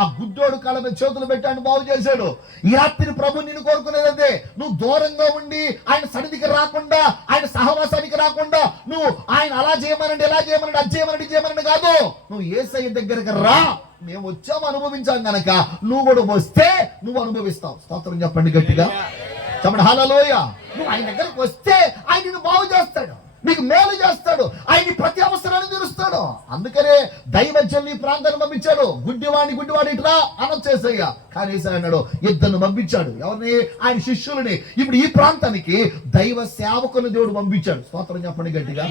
ఆ గుడ్డోడు కళ్ళ మీద చేతులు పెట్టాడు, బాగు చేశాడు. ఈ రాత్రి ప్రభు నిన్ను కోరుకునేదంటే, నువ్వు దూరంగా ఉండి ఆయన సన్నిధికి రాకుండా, ఆయన సహవాసానికి రాకుండా, నువ్వు ఆయన అలా చేయమనండి ఇలా చేయమనండి అది చేయమనండి చేయమనండి కాదు. నువ్వు యేసయ్య దగ్గరకు రా. మేము వచ్చాము అనుభవించాం గనక నువ్వు కూడా వస్తే నువ్వు అనుభవిస్తావు. స్తోత్రం చెప్పండి గట్టిగా. చెప్పండి హల్లెలూయా. నువ్వు ఆయన దగ్గరకు వస్తే ఆయన నిన్ను బాగు చేస్తాడు, నీకు మేలు చేస్తాడు, ఆయన ప్రతి అవసరాన్ని తీరుస్తాడు. అందుకనే దైవజనులు ఈ ప్రాంతాన్ని పంపించాడు. గుడ్డివాడి ఇట్లా అనొచ్చేసయ్యా. కానీ ఏసయ్య అన్నాడు, 2 పంపించాడు. ఎవరిని? ఆయన శిష్యులని. ఇప్పుడు ఈ ప్రాంతానికి దైవ సేవకుని దేవుడు పంపించాడు. స్తోత్రం చెప్పండి గట్టిగా.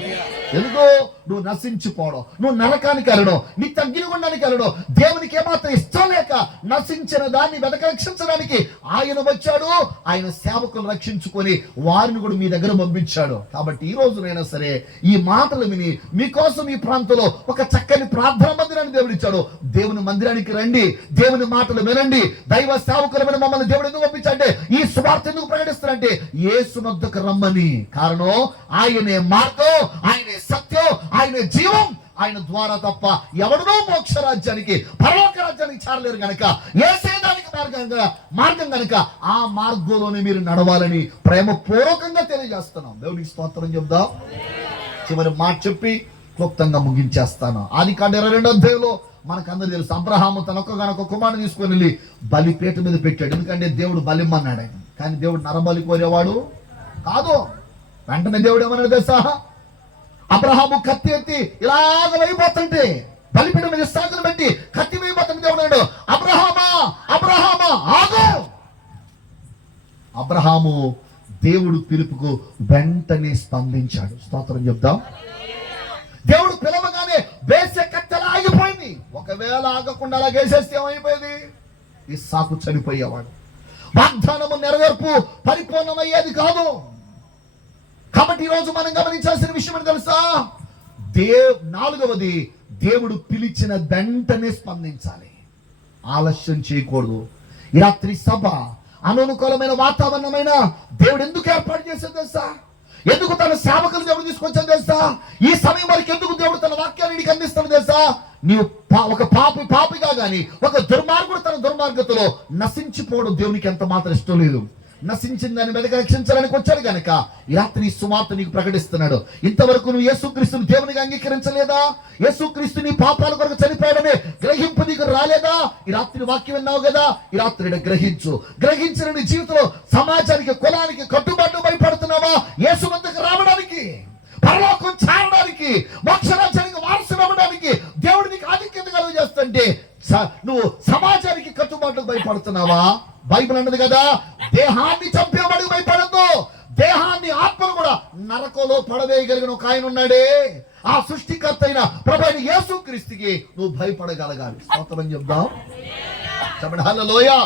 ఎందుకు? నువ్వు నశించిపోవడం, నువ్వు నరకానికి వెళ్ళడం, నీ అగ్నిగుండానికి వెళ్ళడం, దేవునికి ఏమాత్రం ఇష్టం లేక నశించిన దాన్ని రక్షించడానికి ఆయన వచ్చాడు. ఆయన సేవకులను రక్షించుకొని వారిని కూడా మీ దగ్గర పంపించాడు. కాబట్టి ఈ రోజు నేను సరే ఈ మాటలు విని మీకోసం ఈ ప్రాంతంలో ఒక చక్కని ప్రార్థన మందిరాన్ని దేవుడు ఇచ్చాడు. దేవుని మందిరానికి రండి, దేవుని మాటలు వినండి. దైవ సేవకులమైన మమ్మల్ని దేవుడు ఎందుకు పంపించాడంటే, ఈ సువార్త ఎందుకు ప్రకటిస్తారంటే యేసు వద్దకు రమ్మని. కారణం ఆయనే మార్గం, ఆయనే సత్యం, ఆయనే జీవం. ఆయన ద్వారా తప్ప ఎవడనో మోక్ష రాజ్యానికి పరలోక రాజ్యానికి చేరలేరు కనుక యేసేదానికి మార్గం కనుక ఆ మార్గంలోనే మీరు నడవాలని ప్రేమపూర్వకంగా తెలియజేస్తున్నాం. దేవునికి స్తోత్రం చెప్దాం. చివరి మాట చెప్పి క్లుప్తంగా ముగించేస్తాను. ఆదికాండం 22వ అధ్యాయంలో మనకందరూ తెలుసు, అబ్రహాము తన ఒక్క కుమారుని తీసుకొని వెళ్ళి బలిపీఠ మీద పెట్టాడు. ఎందుకంటే దేవుడు బలిమ్మన్నాడు ఆయన. కానీ దేవుడు నరబలి కోరేవాడు కాదు. వెంటనే దేవుడు ఏమన్నాడు తెలుసా? అబ్రహాము కత్తి ఎత్తి ఇలాగ వేయిపోతుంటే, బలిపీఠం మీద సాగులు పెట్టి కత్తి వేయిపోతుంటే దేవుడు అన్నాడు, అబ్రహామా అబ్రహామా ఆగు. అబ్రహాము దేవుడు పిలుపుకు వెంటనే స్పందించాడు. స్తోత్రం చెప్దాం. దేవుడు పిలవగానే వేసే కత్తెలా ఆగిపోయింది. ఒకవేళ ఆగకుండా అలా వేసేస్తే ఏమైపోయేది? ఇస్సాకు చనిపోయేవాడు. వాగ్దానము నెరవేర్పు పరిపూర్ణమయ్యేది కాదు. కాబట్టి ఈరోజు మనం గమనించాల్సిన విషయం ఏంటి తెలుసా? 4వది, దేవుడు పిలిచిన వెంటనే స్పందించాలి, ఆలస్యం చేయకూడదు. ఈ రాత్రి సభ అననుకూలమైన వాతావరణమైన దేవుడు ఎందుకు ఏర్పాటు చేసేది తెలుసా? ఎందుకు తన సేవకులు దేవుడు తీసుకొచ్చాడు తెలుసా? ఈ సమయం వరకు ఎందుకు దేవుడు తన వాక్యాన్ని నీకు అందిస్తాడు తెలుసా? నీవు ఒక పాపిగా గాని ఒక దుర్మార్గుడు తన దుర్మార్గతలో నశించిపోవడం దేవునికి ఎంత మాత్రం ఇష్టం లేదు. నశించిన దాన్ని వెనక రక్షించడానికి వచ్చాడు కనుక ఈ రాత్రి సువార్త నీకు ప్రకటిస్తున్నాడు. ఇంతవరకు నువ్వు యేసుక్రీస్తుని దేవునిగా అంగీకరించలేదా? యేసుక్రీస్తు నీ పాపాల కొరకు చనిపోయాడనే గ్రహింపు నీకు రాలేదా? ఈ రాత్రి వాక్యం విన్నావు కదా, ఈ రాత్రి గ్రహించిన నీ జీవితంలో సమాజానికి కులానికి కట్టుబాటు భయపడుతున్నావా యేసు వద్దకు రావడానికి? పరలోకం చేరడానికి, మోక్షరాజ్యానికి వారసులు అవ్వడానికి దేవుడు నీకు ఆధిక్యత కలుగు చేస్తుంటే నువ్వు సమాజానికి కట్టుబాట్లకు భయపడుతున్నావా? బైబిల్ అన్నది కదా, దేహాన్ని చంపేవాడికి భయపడద్దు, దేహాన్ని ఆత్మను కూడా నరకంలో పడవేయగలిగిన ఒక ఆయన ఉన్నాడే, ఆ సృష్టికర్త అయిన ప్రభువైన యేసుక్రీస్తుకి నువ్వు భయపడగలగాలి. స్తోత్రం చెప్దాం, చెప్పండి హల్లెలూయా.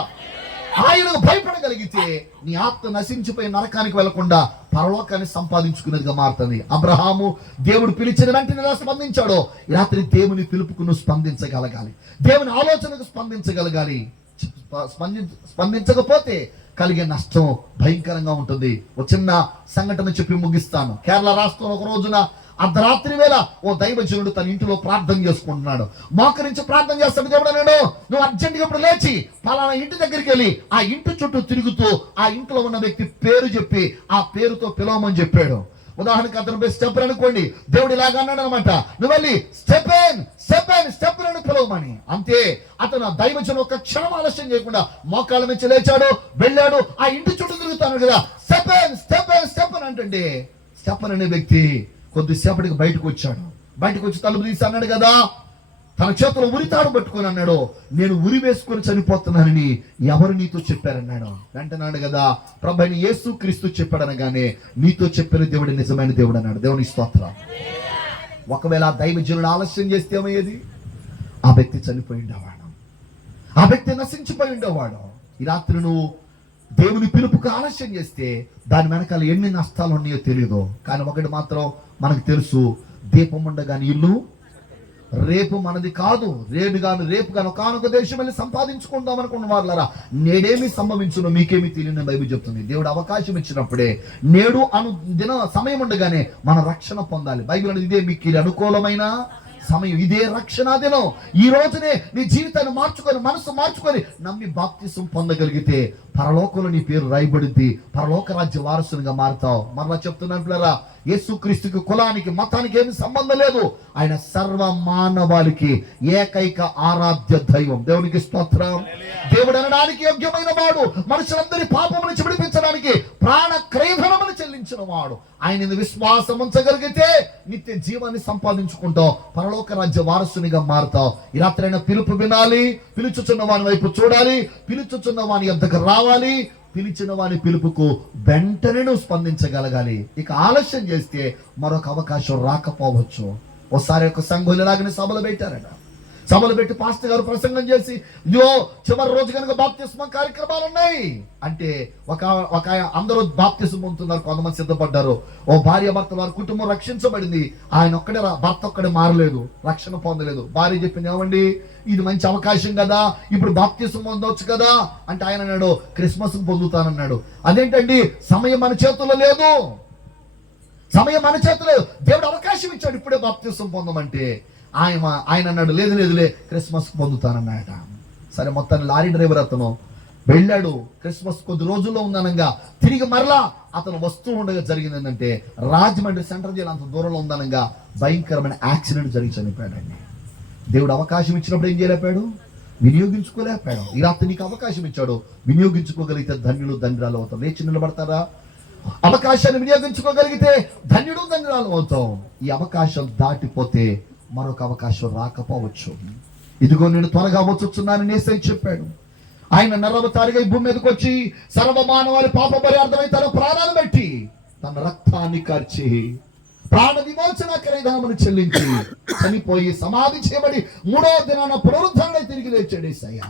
ఆయనకు భయపడగలిగితే నీ ఆత్మ నశించిపోయి నరకానికి వెళ్లకుండా పరలోకాన్ని సంపాదించుకునేదిగా మారుతుంది. అబ్రహాము దేవుడు పిలిచిన వెంటనే ఎలా స్పందించాడో, రాత్రి దేవుని పిలుపుకు నువ్వు స్పందించగలగాలి, దేవుని ఆలోచనకు స్పందించగలగాలి. స్పందించకపోతే కలిగే నష్టం భయంకరంగా ఉంటుంది. ఒక చిన్న సంఘటన చెప్పి ముగిస్తాను. కేరళ రాష్ట్రంలో ఒక రోజున అర్ధరాత్రి వేళ ఓ దైవజనుడు తన ఇంటిలో ప్రార్థన చేసుకుంటున్నాడు. మోకరించి ప్రార్థన చేస్తాడు. దేవుడు అన్నాడు, నువ్వు అర్జెంటుగా ఇప్పుడు లేచి పలానా ఇంటి దగ్గరికి వెళ్ళి ఆ ఇంటి చుట్టూ తిరుగుతూ ఆ ఇంట్లో ఉన్న వ్యక్తి పేరు చెప్పి ఆ పేరుతో పిలవమని చెప్పాడు. ఉదాహరణకు అతను పోయి స్టెప్ అనుకోండి, దేవుడు ఇలాగ అన్నాడు అనమాట, నువ్వు వెళ్ళి స్టెప్ అని పిలవమని. అంతే, అతను దైవజనుడు ఒక క్షణం ఆలస్యం చేయకుండా మోకాళ్ళ నుంచి లేచాడు, వెళ్ళాడు, ఆ ఇంటి చుట్టూ తిరుగుతాను కదా, స్టెప్ అని అంటే స్టెప్ అనే వ్యక్తి కొద్దిసేపటికి బయటకు వచ్చాడు. బయటకు వచ్చి తలుపు తీసి అన్నాడు కదా, తన చేతిలో ఉరితాడు పట్టుకొని అన్నాడు, నేను ఉరి వేసుకొని చనిపోతున్నానని ఎవరు నీతో చెప్పారన్నాడు. వెంటన్నాడు కదా, ప్రభువైన యేసుక్రీస్తు చెప్పాడనగానే నీతో చెప్పిన దేవుడు నిజమైన దేవుడు అన్నాడు. దేవుని స్తోత్రం. ఒకవేళ ఆ దైవజనుడు ఆలస్యం చేస్తే ఏమయ్యేది? ఆ వ్యక్తి చనిపోయి ఉండేవాడు, ఆ వ్యక్తి నశించిపోయి ఉండేవాడు. ఈ రాత్రి నువ్వు దేవుని పిలుపుకు ఆలస్యం చేస్తే దాని వెనకాల ఎన్ని నష్టాలు ఉన్నాయో తెలియదు. కానీ ఒకటి మాత్రం మనకు తెలుసు, దీపం ఉండగాని ఇల్లు రేపు మనది కాదు, రేపు కానీ ఒకనొక దేశం వెళ్ళి సంపాదించుకుందాం అనుకున్న వాళ్ళరా నేడేమి సంభవించునో మీకేమి తెలియని బైబిల్ చెప్తుంది. దేవుడు అవకాశం ఇచ్చినప్పుడే నేడు దిన సమయం ఉండగానే మన రక్షణ పొందాలి. బైబిల్ అనేది ఇదే మీకు అనుకూలమైన సమయం, ఇదే రక్షణ దినం. ఈ రోజునే నీ జీవితాన్ని మార్చుకొని, మనసు మార్చుకొని నమ్మి బాప్తిసం పొందగలిగితే పరలోకంలో నీ పేరు రాయబడింది, పరలోక రాజ్య వారసునిగా మారుతావు. మరలా చెప్తున్నాను పిల్లరా, యేసుక్రీస్తుకి కులానికి మతానికి ఏమి సంబంధం లేదు. ఆయన సర్వ మానవాళికి ఏకైక ఆరాధ్య దైవం. దేవునికి స్తోత్రం. దేవుడు అనడానికి యోగ్యమైన వాడు, మనుషులందరి పాపం నుంచి విడిపించడానికి ప్రాణ క్రయధనములు చెల్లించిన వాడు. ఆయన విశ్వాసం ఉంచగలిగితే నిత్య జీవాన్ని సంపాదించుకుంటావు, పరలోక రాజ్య వారసునిగా మారుతావు. ఈ రాత్రైనా పిలుపు వినాలి, పిలుచుచున్న వాని వైపు చూడాలి, పిలుచుచున్న వాని యొద్దకు రావాలి, పిలిచిన వాని పిలుపుకు వెంటనే నువ్వు స్పందించగలగాలి. ఇక ఆలస్యం చేస్తే మరొక అవకాశం రాకపోవచ్చు. ఒకసారి ఒక సంఘం ఇలాగనే సభలు పెట్టారట. సభలు పెట్టి పాస్టర్ గారు ప్రసంగం చేసి, ఇదిగో చివరి రోజు కనుక బాప్తిస్మ కార్యక్రమాలు ఉన్నాయి అంటే ఒక అందరూ బాప్తిస్మ పొందుతున్నారు, కొంతమంది సిద్ధపడ్డారు. ఓ భార్య భర్త వారి కుటుంబం రక్షించబడింది, ఆయన ఒక్కడే భర్త ఒక్కడే మారలేదు, రక్షణ పొందలేదు. భార్య చెప్పింది, ఏమండి ఇది మంచి అవకాశం కదా, ఇప్పుడు బాప్తిస్మ పొందవచ్చు కదా అంటే ఆయన అన్నాడు, క్రిస్మస్ పొందుతానన్నాడు. అదేంటండి, సమయం మన చేతుల్లో లేదు, సమయం మన చేతుల్లో లేదు. దేవుడు అవకాశం ఇచ్చాడు ఇప్పుడే బాప్తిస్మ పొందమంటే ఆయన అన్నాడు, లేదులే క్రిస్మస్ పొందుతానన్నాడట. సరే, మొత్తాన్ని లారీ డ్రైవర్ అతను వెళ్ళాడు. క్రిస్మస్ కొద్ది రోజుల్లో ఉందనగా తిరిగి మరలా అతను వస్తూ ఉండగా జరిగింది ఏంటంటే, రాజమండ్రి సెంట్రల్ జైలు అంత దూరంలో ఉందనగా భయంకరమైన యాక్సిడెంట్ జరిగి చనిపోయాడండి. దేవుడు అవకాశం ఇచ్చినప్పుడు ఏం చేయలేపాడు? వినియోగించుకోలేపాడు. ఈ రాత్రి నీకు అవకాశం ఇచ్చాడు, వినియోగించుకోగలిగితే ధన్యులు ధన్యురాలు అవుతాం. లేచి నిలబడతారా? అవకాశాన్ని వినియోగించుకోగలిగితే ధన్యుడు ధన్యురాలు అవుతాం. ఈ అవకాశం దాటిపోతే మరొక అవకాశం రాకపోవచ్చు. ఇదిగో నేను త్వరగా వచ్చుచున్నానని యేసయ్య చెప్పాడు. ఆయన నరవతారిగా ఈ భూమి మీదకి వచ్చి సర్వమానవాళి పాప పరిహార్థమై తన ప్రాణాలు పెట్టి తన రక్తాన్ని కార్చి ప్రాణ విమోచన క్రయధనమును చెల్లించి చనిపోయి సమాధి చేయబడి మూడో దినాన పునరుద్ధరణ తిరిగి లేచాడు యేసయ్య.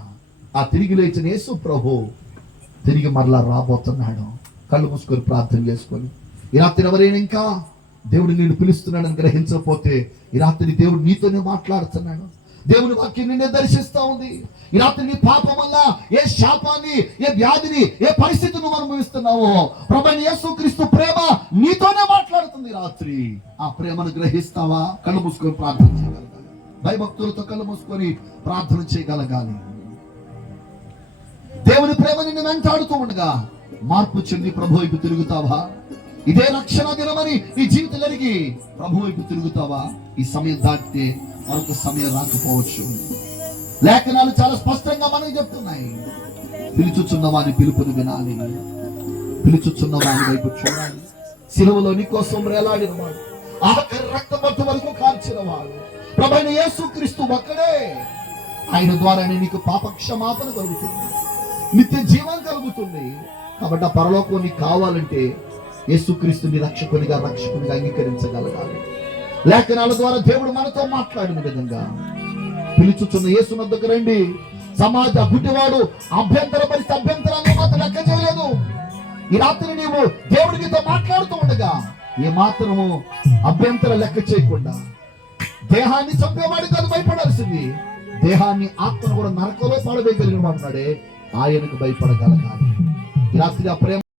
ఆ తిరిగి లేచిన యేసు ప్రభు తిరిగి మరలా రాబోతున్నాడు. కళ్ళు మూసుకొని ప్రార్థన చేసుకొని, ఈ రాత్రి ఎవరైనా ఇంకా దేవుడు నిన్ను పిలుస్తున్నాడని గ్రహించకపోతే ఈ రాత్రి దేవుడు నీతోనే మాట్లాడుతున్నాడు. దేవుని వాక్యం నిన్నే దర్శిస్తా ఉంది. ఈ రాత్రి నీ పాపం వల్ల ఏ శాపాన్ని, ఏ వ్యాధిని, ఏ పరిస్థితిని నువ్వు అనుభవిస్తున్నావో ప్రభువైన యేసుక్రీస్తు ప్రేమ నీతోనే మాట్లాడుతుంది. రాత్రి ఆ ప్రేమను గ్రహిస్తావా? కళ్ళు మూసుకొని ప్రార్థన చేయగలగాలి. భయభక్తులతో కళ్ళు మూసుకొని ప్రార్థన చేయగలగాలి. దేవుని ప్రేమ నిన్ను వెంటాడుతూ ఉండగా మార్పు చెంది ప్రభు వైపు తిరుగుతావా? ఇదే రక్షణ దినమని నీ జీవితం కలిగి ప్రభు వైపు తిరుగుతావా? ఈ సమయం దాటితే మరొక సమయం రాకపోవచ్చు. లేఖనాలు చాలా స్పష్టంగా మనకి చెప్తున్నాయి. పిలుచుచున్న వాని పిలుపుని వినాలి, పిలుచుచున్న వాని వైపు చూడాలి. సిలువలో నీ కోసం వేలాడిన వాడు, ఆఖరి రక్తపట్టు వరకు కార్చిన వాడు ప్రభువైన యేసుక్రీస్తు ఒక్కడే. ఆయన ద్వారానే నీకు పాప క్షమాపణ కలుగుతుంది, నిత్య జీవం కలుగుతుంది. కాబట్టి ఆ పరలోకం నీకు కావాలంటే యేసుక్రీస్తుని రక్షకునిగా అంగీకరించగలగాలి. లేఖనాల ద్వారా దేవుడు మనతో మాట్లాడిన విధంగా పిలుచుచున్న యేసు వద్దకు రండి. సమాజ గుడ్డివాడు అభ్యంతరపరిస్తే అభ్యంతరాన్ని మాత్రం లెక్క చేయలేదు. ఈ రాత్రి నీవు దేవుడి నీతో మాట్లాడుతూ ఉండగా ఏ మాత్రము అభ్యంతర లెక్క చేయకుండా, దేహాన్ని చంపేవాడు కాదు భయపడాల్సింది, దేహాన్ని ఆత్మను కూడా నరకంలో పడవేయగలిగిన వాడున్నాడే ఆయనకు భయపడగలగాలి. ఈ రాత్రి ఆ ప్రేమ